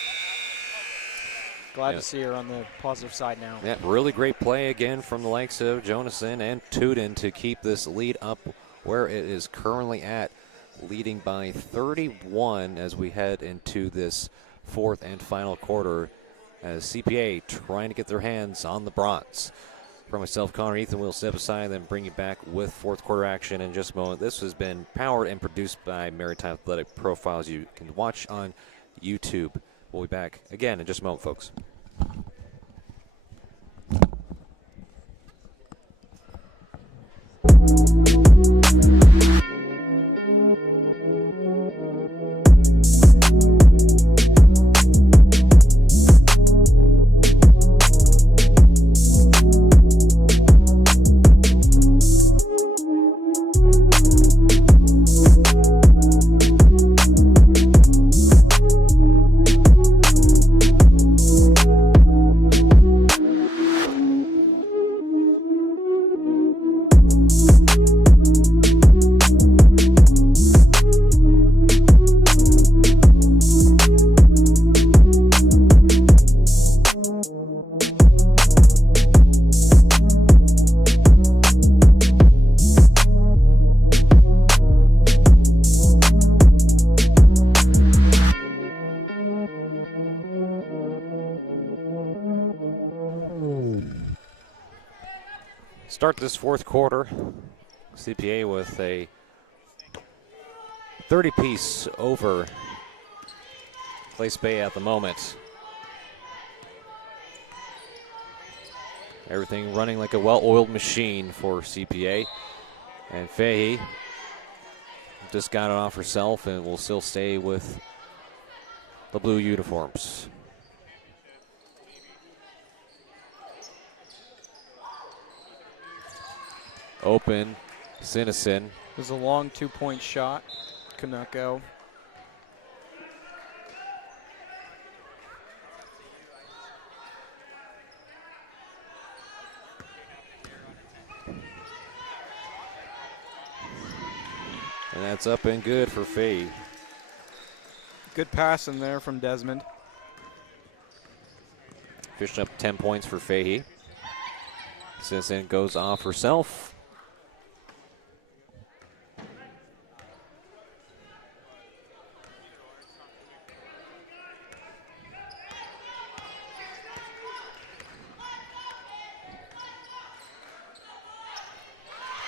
Glad to see her on the positive side now. Yeah, really great play again from the likes of Jonathan and Tuden to keep this lead up where it is currently at, leading by 31 as we head into this fourth and final quarter, as CPA trying to get their hands on the bronze. For myself, Connor, Ethan, we'll step aside and then bring you back with fourth quarter action in just a moment. This has been powered and produced by Maritime Athletic Profiles. You can watch on YouTube. We'll be back again in just a moment, folks. Start this fourth quarter, CPA with a 30-piece over Glace Bay at the moment. Everything running like a well-oiled machine for CPA. And Fahey just got it off herself and will still stay with the blue uniforms. Open, Sinison. It was a long 2-point shot. Could not go. And that's up and good for Fahey. Good pass in there from Desmond. Fishing up 10 points for Fahey. Sinison goes off herself.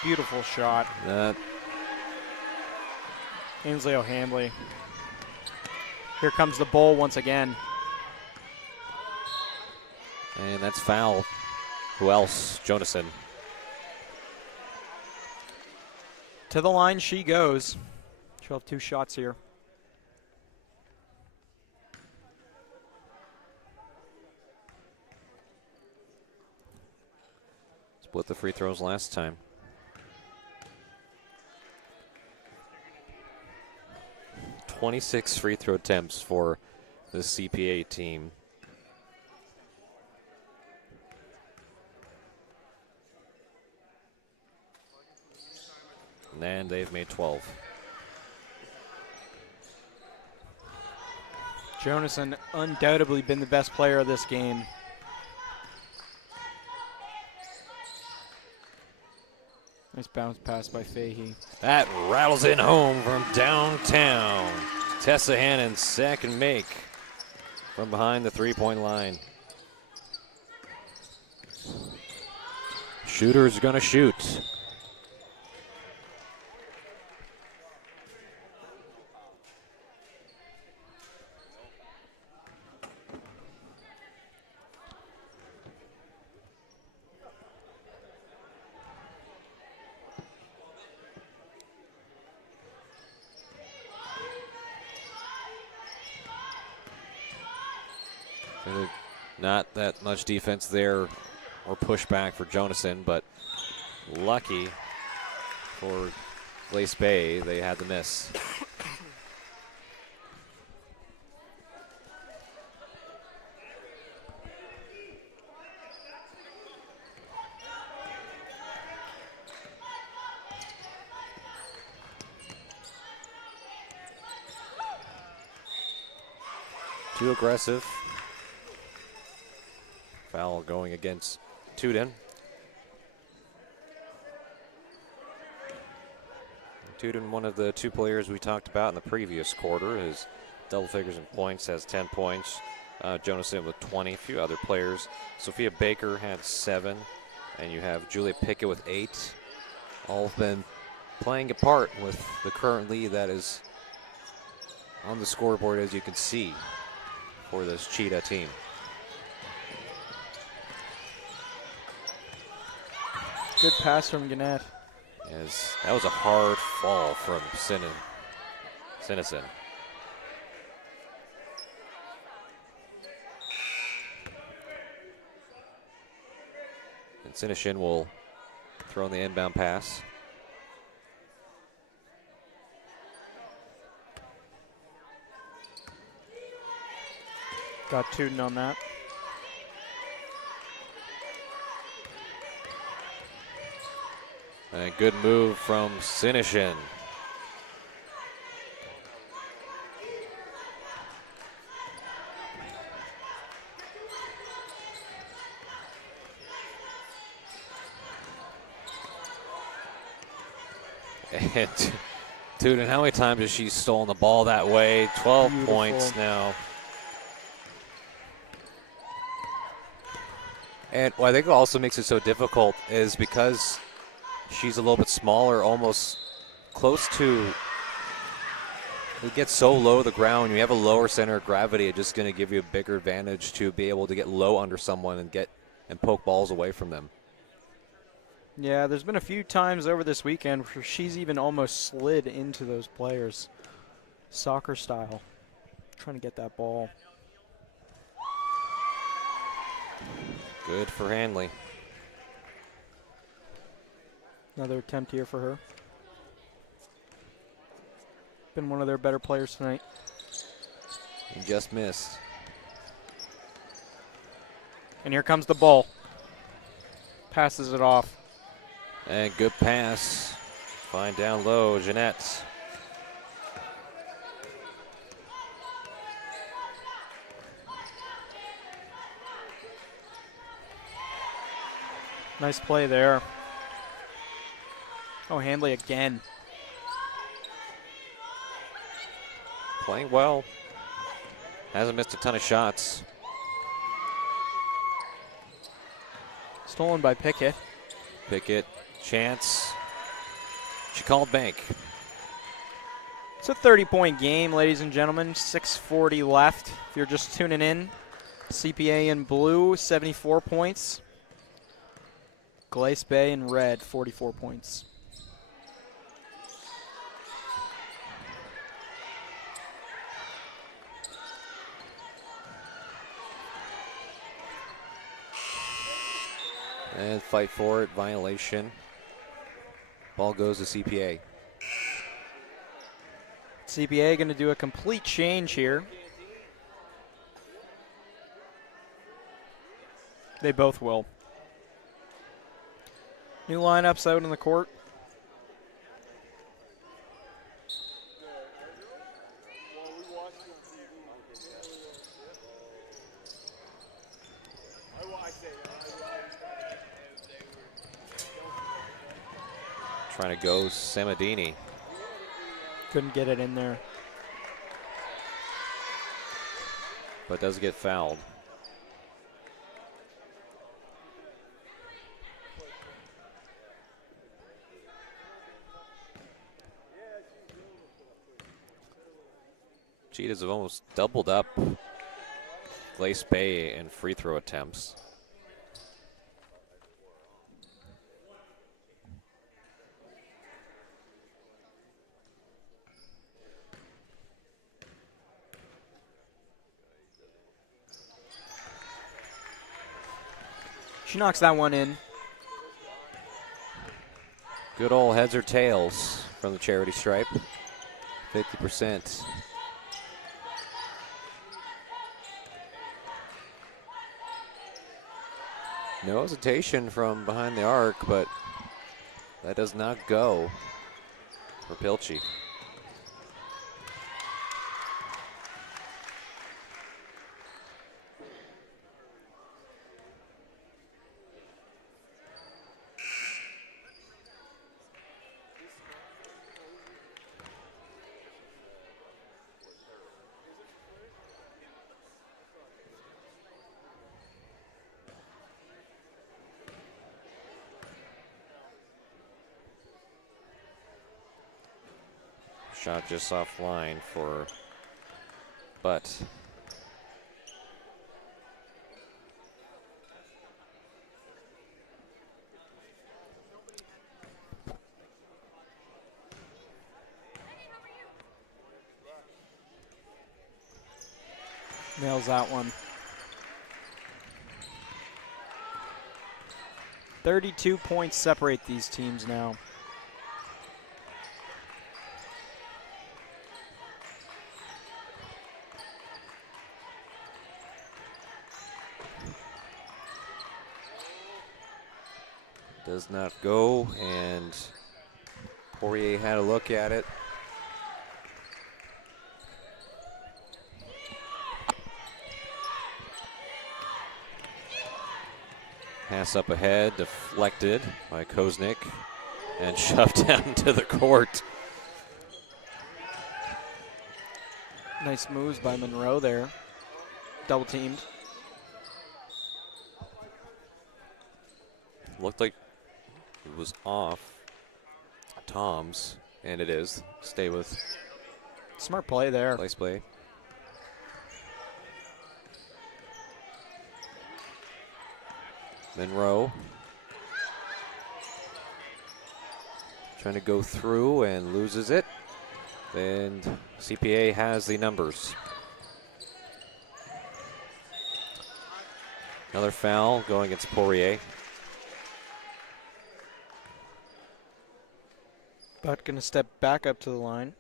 Beautiful shot. Ainsley O'Hambley. Here comes the bowl once again. And that's foul. Who else? Jonason. To the line she goes. She'll have 2 shots here. Split the free throws last time. .26 free throw attempts for the CPA team. And they've made 12. Jonason undoubtedly been the best player of this game. Nice bounce pass by Fahey. That rattles in home from downtown. Tessa Hannon's second make from behind the three-point line. Shooter's gonna shoot. Not that much defense there or pushback for Jonason, but lucky for Glace Bay, they had the miss. Too aggressive. Foul going against Tuden. Tuden, one of the 2 players we talked about in the previous quarter, is double figures in points, has 10 points. Jonason with 20, a few other players. Sophia Baker had 7, and you have Julia Pickett with 8. All have been playing a part with the current lead that is on the scoreboard, as you can see, for this Cheetah team. Good pass from Gannett. Yes, that was a hard fall from Sinison. And Sinison will throw in the inbound pass. Got Tuden on that. A good move from Sinison. And Tuden, how many times has she stolen the ball that way? 12 Beautiful. points now. And what I think also makes it so difficult is because she's a little bit smaller, almost close to, it gets so low to the ground. You have a lower center of gravity, it's just going to give you a bigger advantage to be able to get low under someone and poke balls away from them. Yeah, there's been a few times over this weekend where she's even almost slid into those players, soccer style, trying to get that ball. Good for Hanley. Another attempt here for her. Been one of their better players tonight. And just missed. And here comes the ball. Passes it off. And good pass. Fine down low, Jeanette. Nice play there. Oh, Handley again. Playing well. Hasn't missed a ton of shots. Stolen by Pickett. Pickett, chance. She called bank. It's a 30-point game, ladies and gentlemen. 6:40 left. If you're just tuning in, CPA in blue, 74 points. Glace Bay in red, 44 points. And fight for it, violation. Ball goes to CPA. CPA going to do a complete change here. They both will. New lineups out in the court. Trying to go Samadini. Couldn't get it in there. But does get fouled. Cheetahs have almost doubled up Glace Bay in free throw attempts. She knocks that one in. Good old heads or tails from the charity stripe. 50%. No hesitation from behind the arc, but that does not go for Pilchi. Shot just offline for Butt. Nails that one. 32 points separate these teams now. Does not go, and Poirier had a look at it. Pass up ahead, deflected by Koznick, and shoved down to the court. Nice moves by Monroe there. Double teamed. Looked like it was off Tom's, and it is. Stay with Smart play there. Glace play. Monroe. trying to go through and loses it. And CPA has the numbers. Another foul going against Poirier. But going to step back up to the line.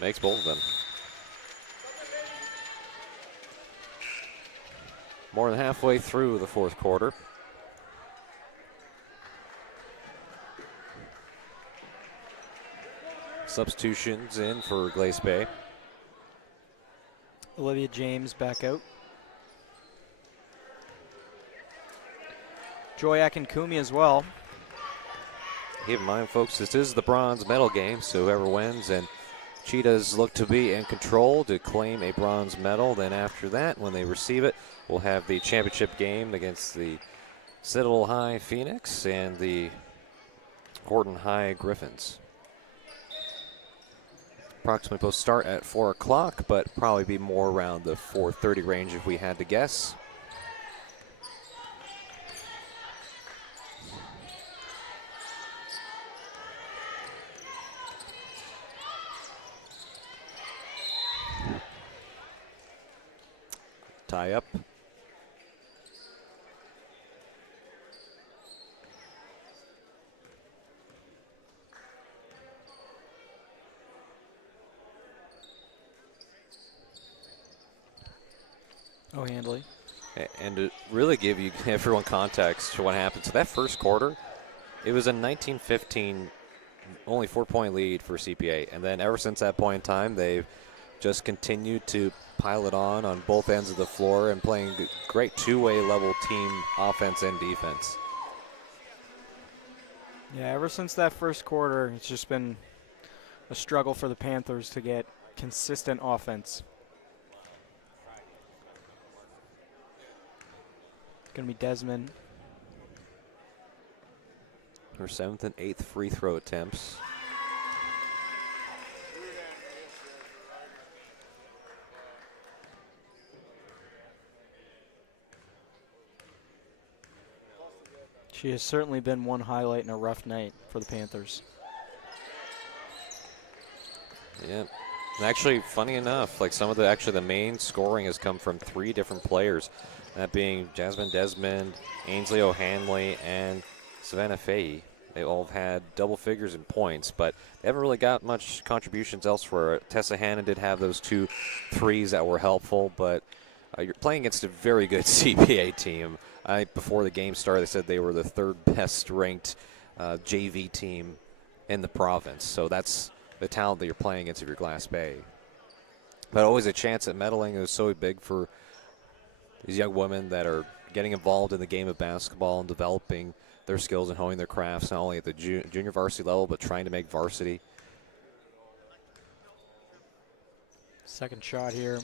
Makes both of them. More than halfway through the fourth quarter. Substitutions in for Glace Bay. Olivia James back out. Joy Akinkumi as well. Keep in mind, folks, this is the bronze medal game, so whoever wins, and Cheetahs look to be in control to claim a bronze medal. Then after that, when they receive it, we'll have the championship game against the Citadel High Phoenix and the Horton High Griffins. Approximately supposed to start at 4 o'clock, but probably be more around the 4:30 range if we had to guess. Tie up. Oh, Handley. And to really give you everyone context to what happened. So that first quarter, it was a 19-15, only 4-point lead for CPA. And then ever since that point in time, they've just continued to pile it on both ends of the floor and playing great two-way level team offense and defense. Yeah, ever since that first quarter, it's just been a struggle for the Panthers to get consistent offense. It's going to be Desmond. Her 7th and 8th free throw attempts. She has certainly been one highlight in a rough night for the Panthers. Yeah. And actually, funny enough, like some of the main scoring has come from 3 different players. That being Jasmine Desmond, Ainsley O'Hanley, and Savannah Fahey. They all have had double figures in points, but they haven't really got much contributions elsewhere. Tessa Hannon did have those 2 threes that were helpful, but you're playing against a very good CPA team. Before the game started, they said they were the 3rd best ranked JV team in the province. So that's the talent that you're playing against if you're Glace Bay. But always a chance at medaling is so big for these young women that are getting involved in the game of basketball and developing their skills and honing their crafts, not only at the junior varsity level, but trying to make varsity. Second shot here.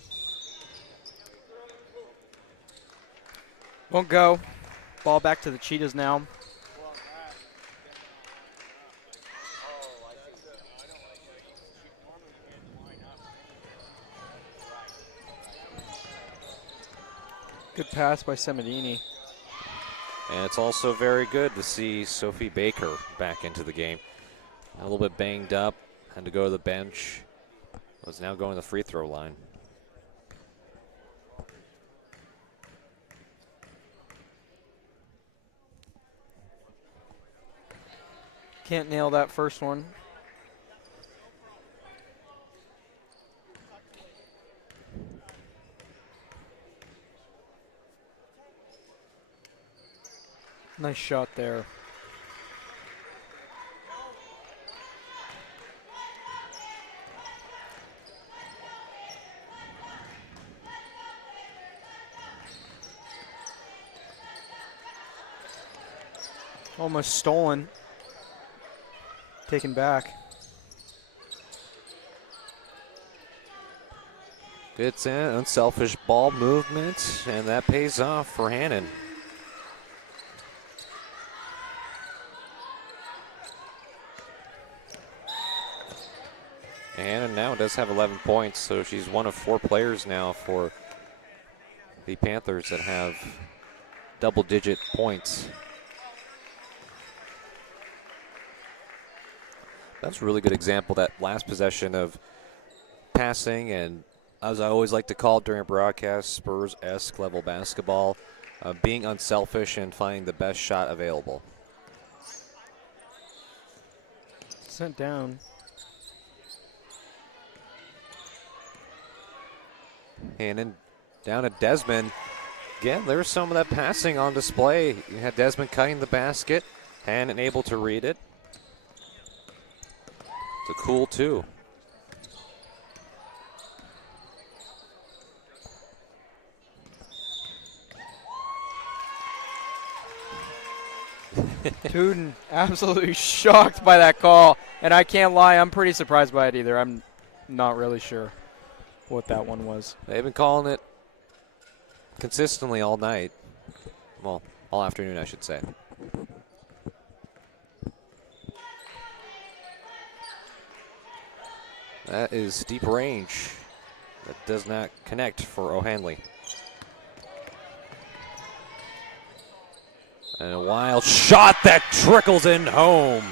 Won't go. Ball back to the Cheetahs now. Good pass by Semedini. And it's also very good to see Sophie Baker back into the game. A little bit banged up, had to go to the bench. Was now going to the free throw line. Can't nail that first one. Nice shot there. Almost stolen. Taken back. Good unselfish ball movement, and that pays off for Hannon. Hannah now does have 11 points, so she's one of 4 players now for the Panthers that have double-digit points. That's a really good example, that last possession of passing, and as I always like to call it during broadcast, Spurs-esque level basketball, being unselfish and finding the best shot available. Sent down. Hannon down to Desmond. Again, there's some of that passing on display. You had Desmond cutting the basket. Hannon able to read it. It's a cool 2. Tuden absolutely shocked by that call, and I can't lie, I'm pretty surprised by it either. I'm not really sure what that one was. They've been calling it consistently all night. Well, all afternoon, I should say. That is deep range. That does not connect for O'Hanley. And a wild shot that trickles in home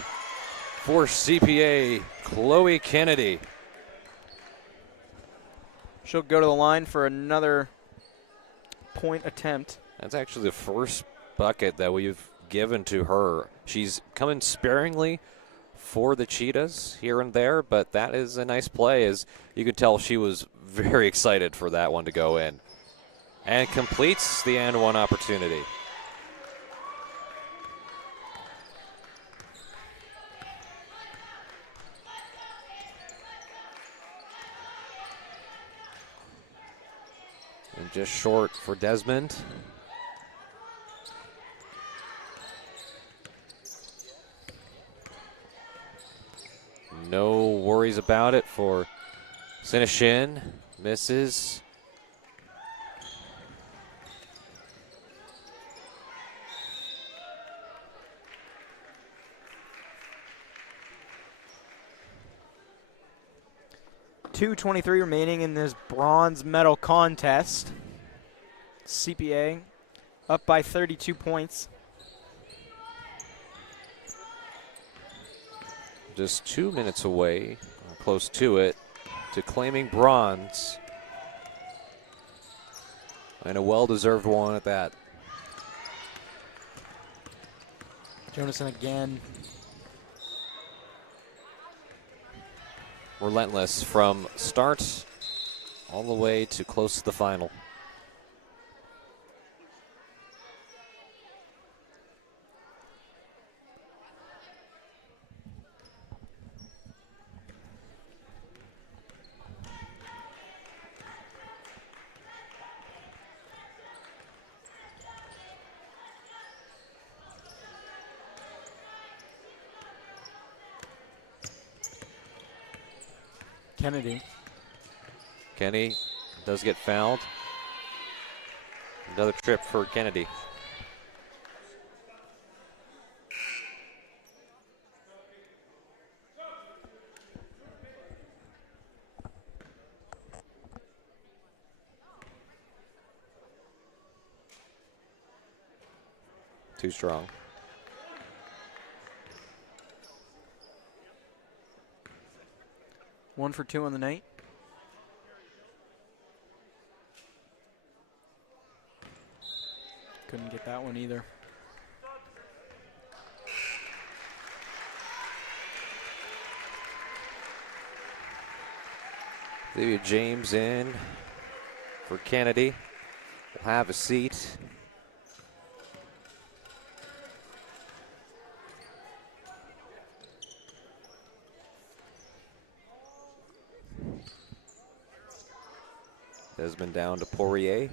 for CPA, Chloe Kennedy. She'll go to the line for another point attempt. That's actually the first bucket that we've given to her. She's coming sparingly for the Cheetahs here and there, but that is a nice play. As you could tell, she was very excited for that one to go in. And completes the and one opportunity. And just short for Desmond. No worries about it for Sinishin. Misses. .223 remaining in this bronze medal contest. CPA up by 32 points. Just 2 minutes away, close to it, to claiming bronze. And a well-deserved one at that. Jonasson again. Relentless from start all the way to close to the final. Kenny does get fouled. Another trip for Kennedy. Too strong. One for 2 on the night. Couldn't get that one either. Olivia James in for Kennedy. Will have a seat. Desmond down to Poirier.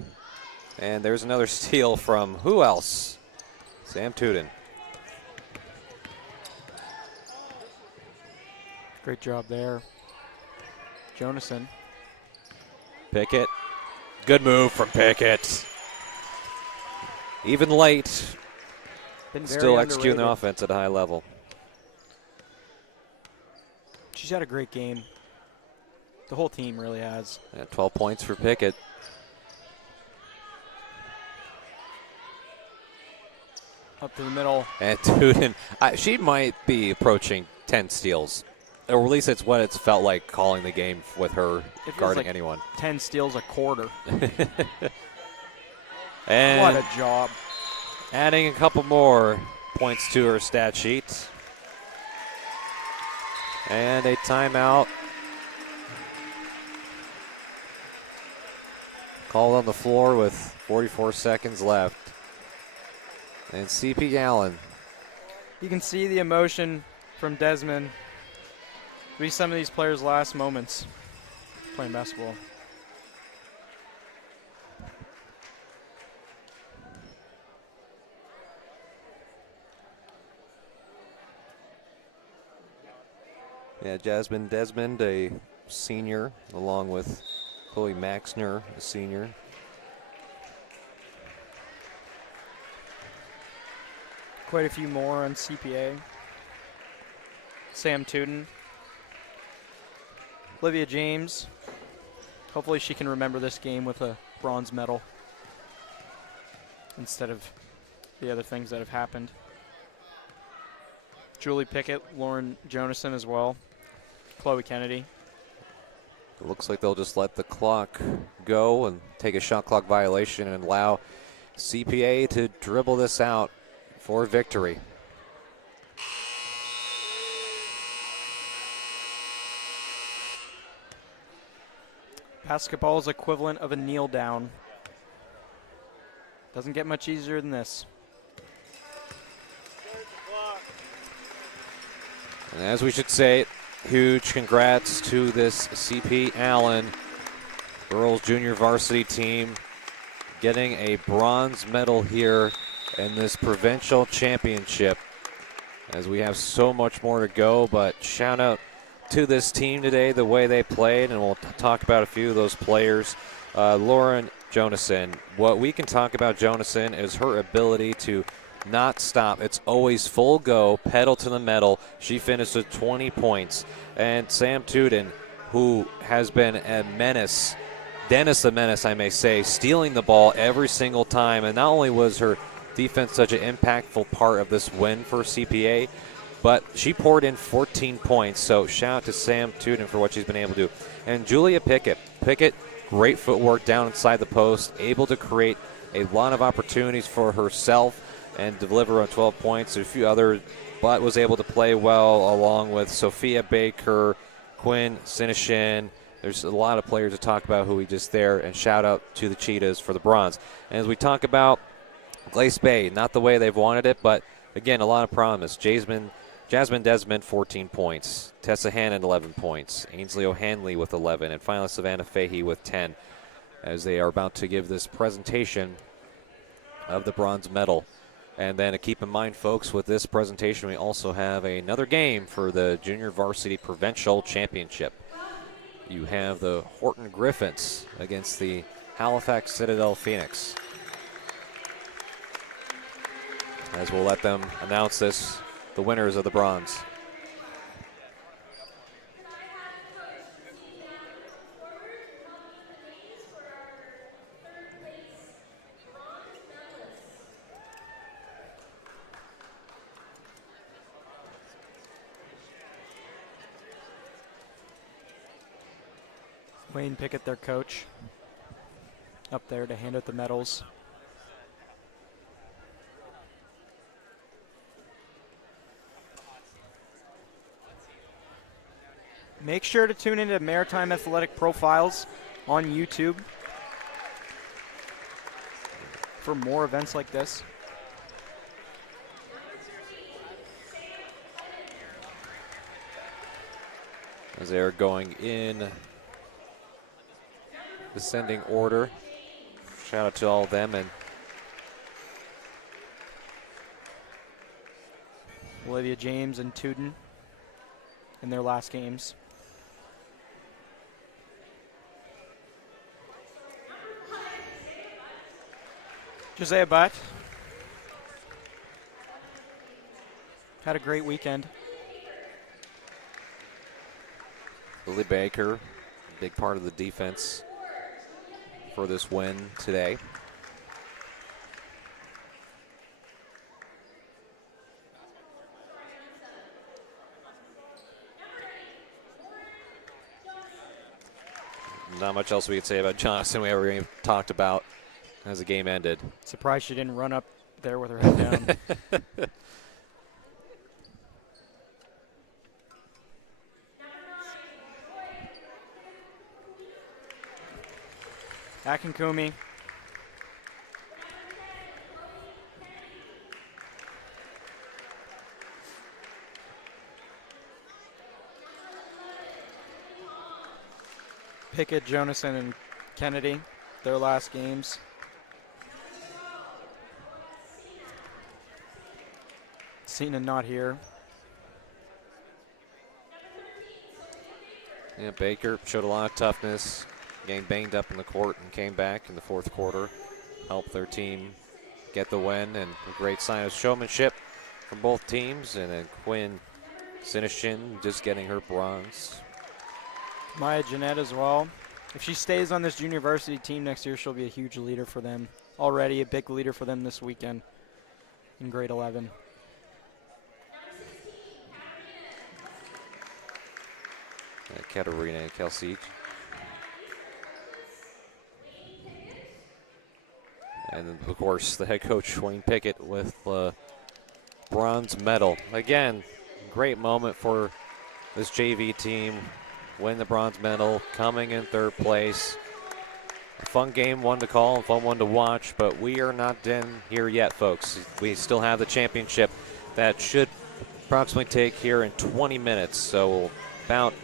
And there's another steal from who else? Sam Tuden. Great job there. Jonasson. Pickett. Good move from Pickett. Even late, still executing the offense at a high level. She's had a great game. The whole team really has. Yeah, 12 points for Pickett. Up to the middle. And Tuden, she might be approaching 10 steals. Or at least it's what it's felt like calling the game with her guarding like anyone. 10 steals a quarter. And what a job. adding a couple more points to her stat sheet. And a timeout called on the floor with 44 seconds left. And CP Allen. You can see the emotion from Desmond. Be some of these players' last moments playing basketball. Yeah, Jasmine Desmond, a senior, along with Chloe Maxner, a senior. Quite a few more on CPA. Sam Tuden. Olivia James. Hopefully she can remember this game with a bronze medal instead of the other things that have happened. Julie Pickett, Lauren Jonason as well. Chloe Kennedy. It looks like they'll just let the clock go and take a shot clock violation and allow CPA to dribble this out for victory. Basketball's equivalent of a kneel down. Doesn't get much easier than this. And as we should say, huge congrats to this CP Allen girls junior varsity team getting a bronze medal here in this provincial championship. As we have so much more to go, but shout out to this team today, the way they played, and we'll talk about a few of those players. Lauren Jonason, what we can talk about Jonason is her ability to not stop. It's always full go, pedal to the metal. She finished with 20 points. And Sam Tuden, who has been a menace, Dennis the Menace, I may say, stealing the ball every single time. And not only was her defense such an impactful part of this win for CPA, but she poured in 14 points. So shout out to Sam Tuden for what she's been able to do. And Julia Pickett. Pickett, great footwork down inside the post, able to create a lot of opportunities for herself and deliver on 12 points. A few others, but was able to play well along with Sophia Baker, Quinn Sinishin. There's a lot of players to talk about who we just there, and shout out to the Cheetahs for the bronze. And as we talk about Glace Bay, not the way they've wanted it, but again, a lot of promise. Jasmine Desmond, 14 points. Tessa Hannon, 11 points. Ainsley O'Hanley with 11. And finally, Savannah Fahey with 10, as they are about to give this presentation of the bronze medal. And then keep in mind, folks, with this presentation, we also have another game for the Junior Varsity Provincial Championship. You have the Horton Griffins against the Halifax Citadel Phoenix. As we'll let them announce this, the winners of the bronze. Wayne Pickett, their coach, up there to hand out the medals. Make sure to tune into Maritime Athletic Profiles on YouTube for more events like this. As they are going in descending order. Shout out to all of them. And Olivia James and Tuden in their last games. Josiah Butt had a great weekend. Lily Baker big part of the defense for this win today. Not much else we could say about Johnson. We already talked about as the game ended. Surprised she didn't run up there with her head down. Akinkumi. Pickett, Jonasson, and Kennedy, their last games. Cena not here. Yeah, Baker showed a lot of toughness, getting banged up in the court and came back in the fourth quarter, helped their team get the win, and a great sign of showmanship from both teams. And then Quinn Sinishin just getting her bronze. Maya Jeanette as well. If she stays on this junior varsity team next year, she'll be a huge leader for them. Already a big leader for them this weekend in grade 11. Katerina Kelsic. And of course, the head coach, Wayne Pickett, with the bronze medal. Again, great moment for this JV team. Win the bronze medal, coming in third place. A fun game, one to call, and fun one to watch, but we are not done here yet, folks. We still have the championship that should approximately take here in 20 minutes. So about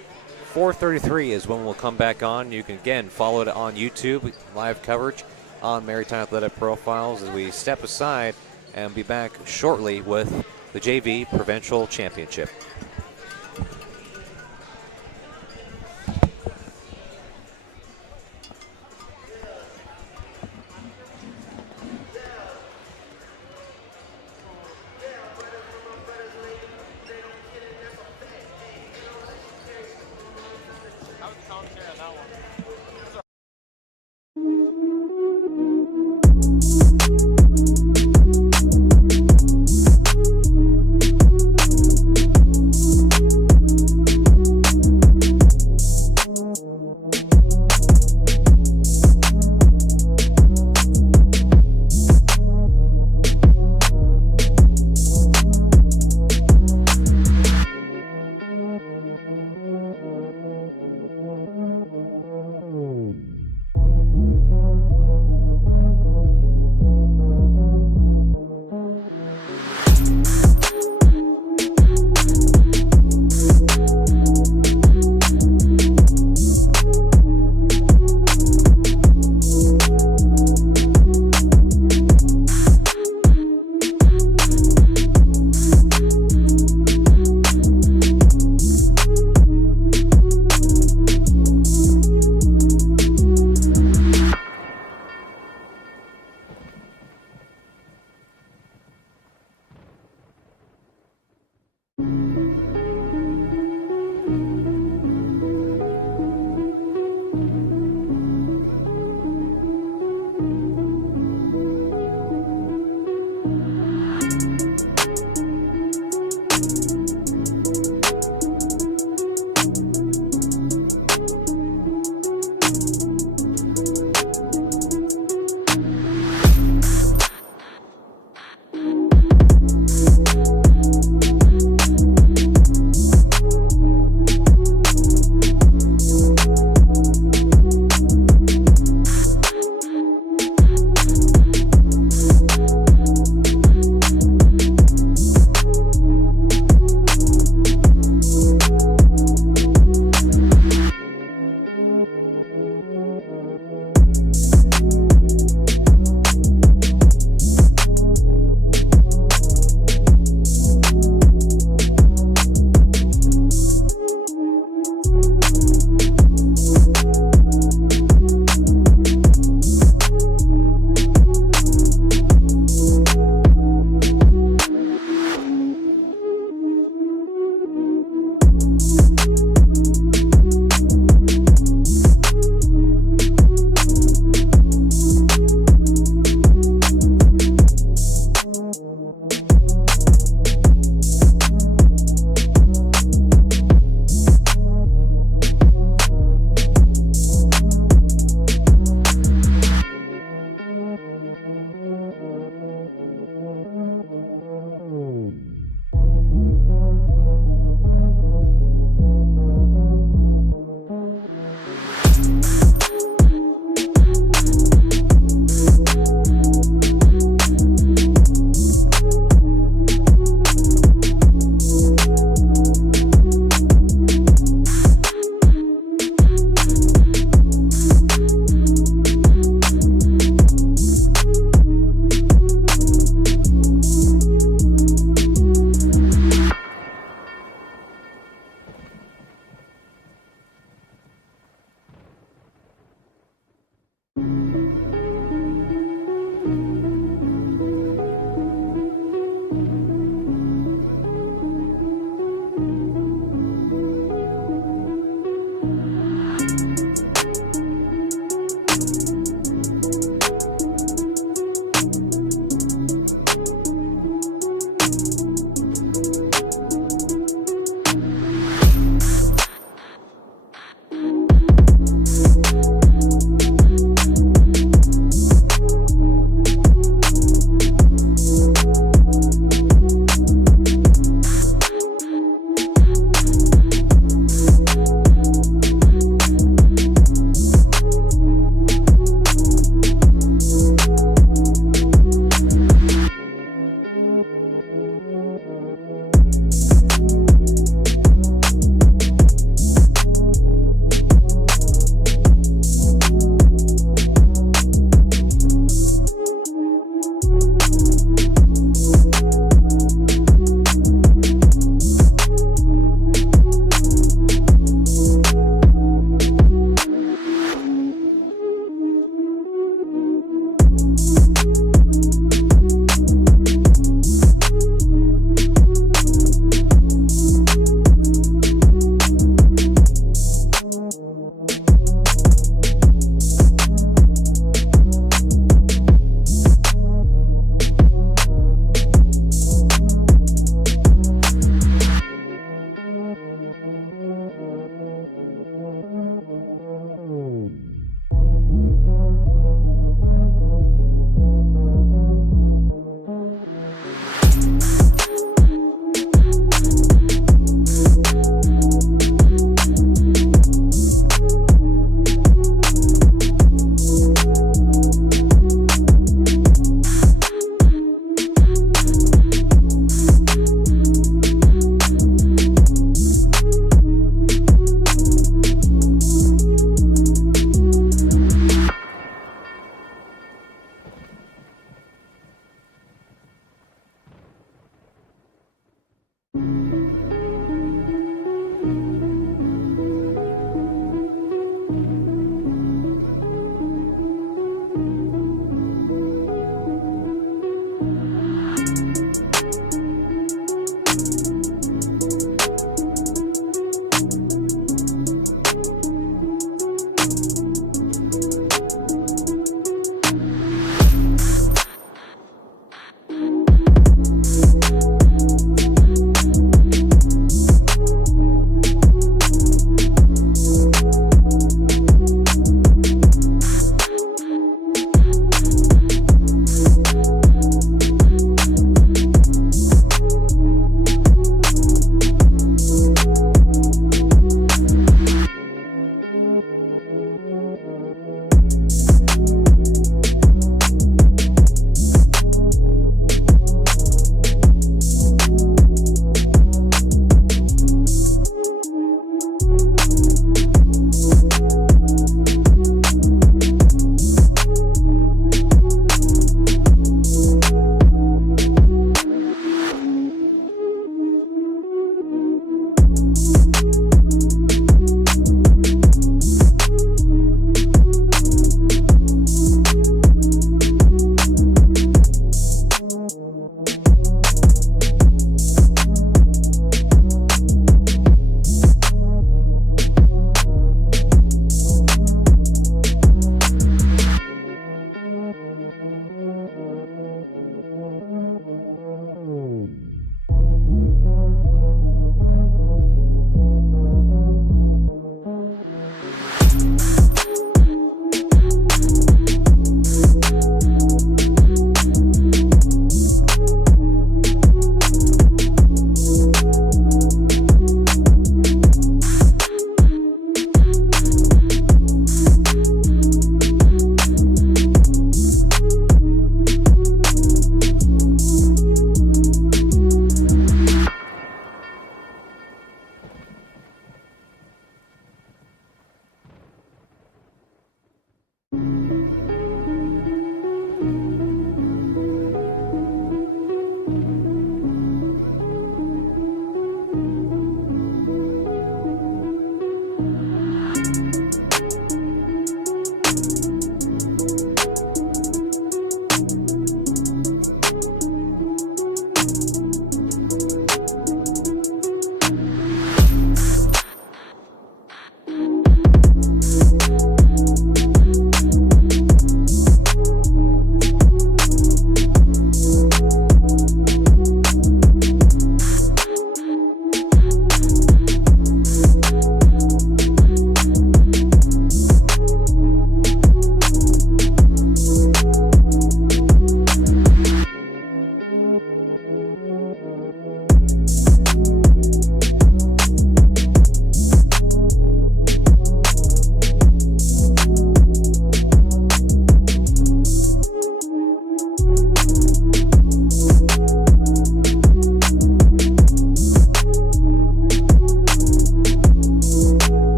4:33 is when we'll come back on. You can, again, follow it on YouTube, live coverage on Maritime Athletic Profiles as we step aside and be back shortly with the JV Provincial Championship. How was the commentary on that one?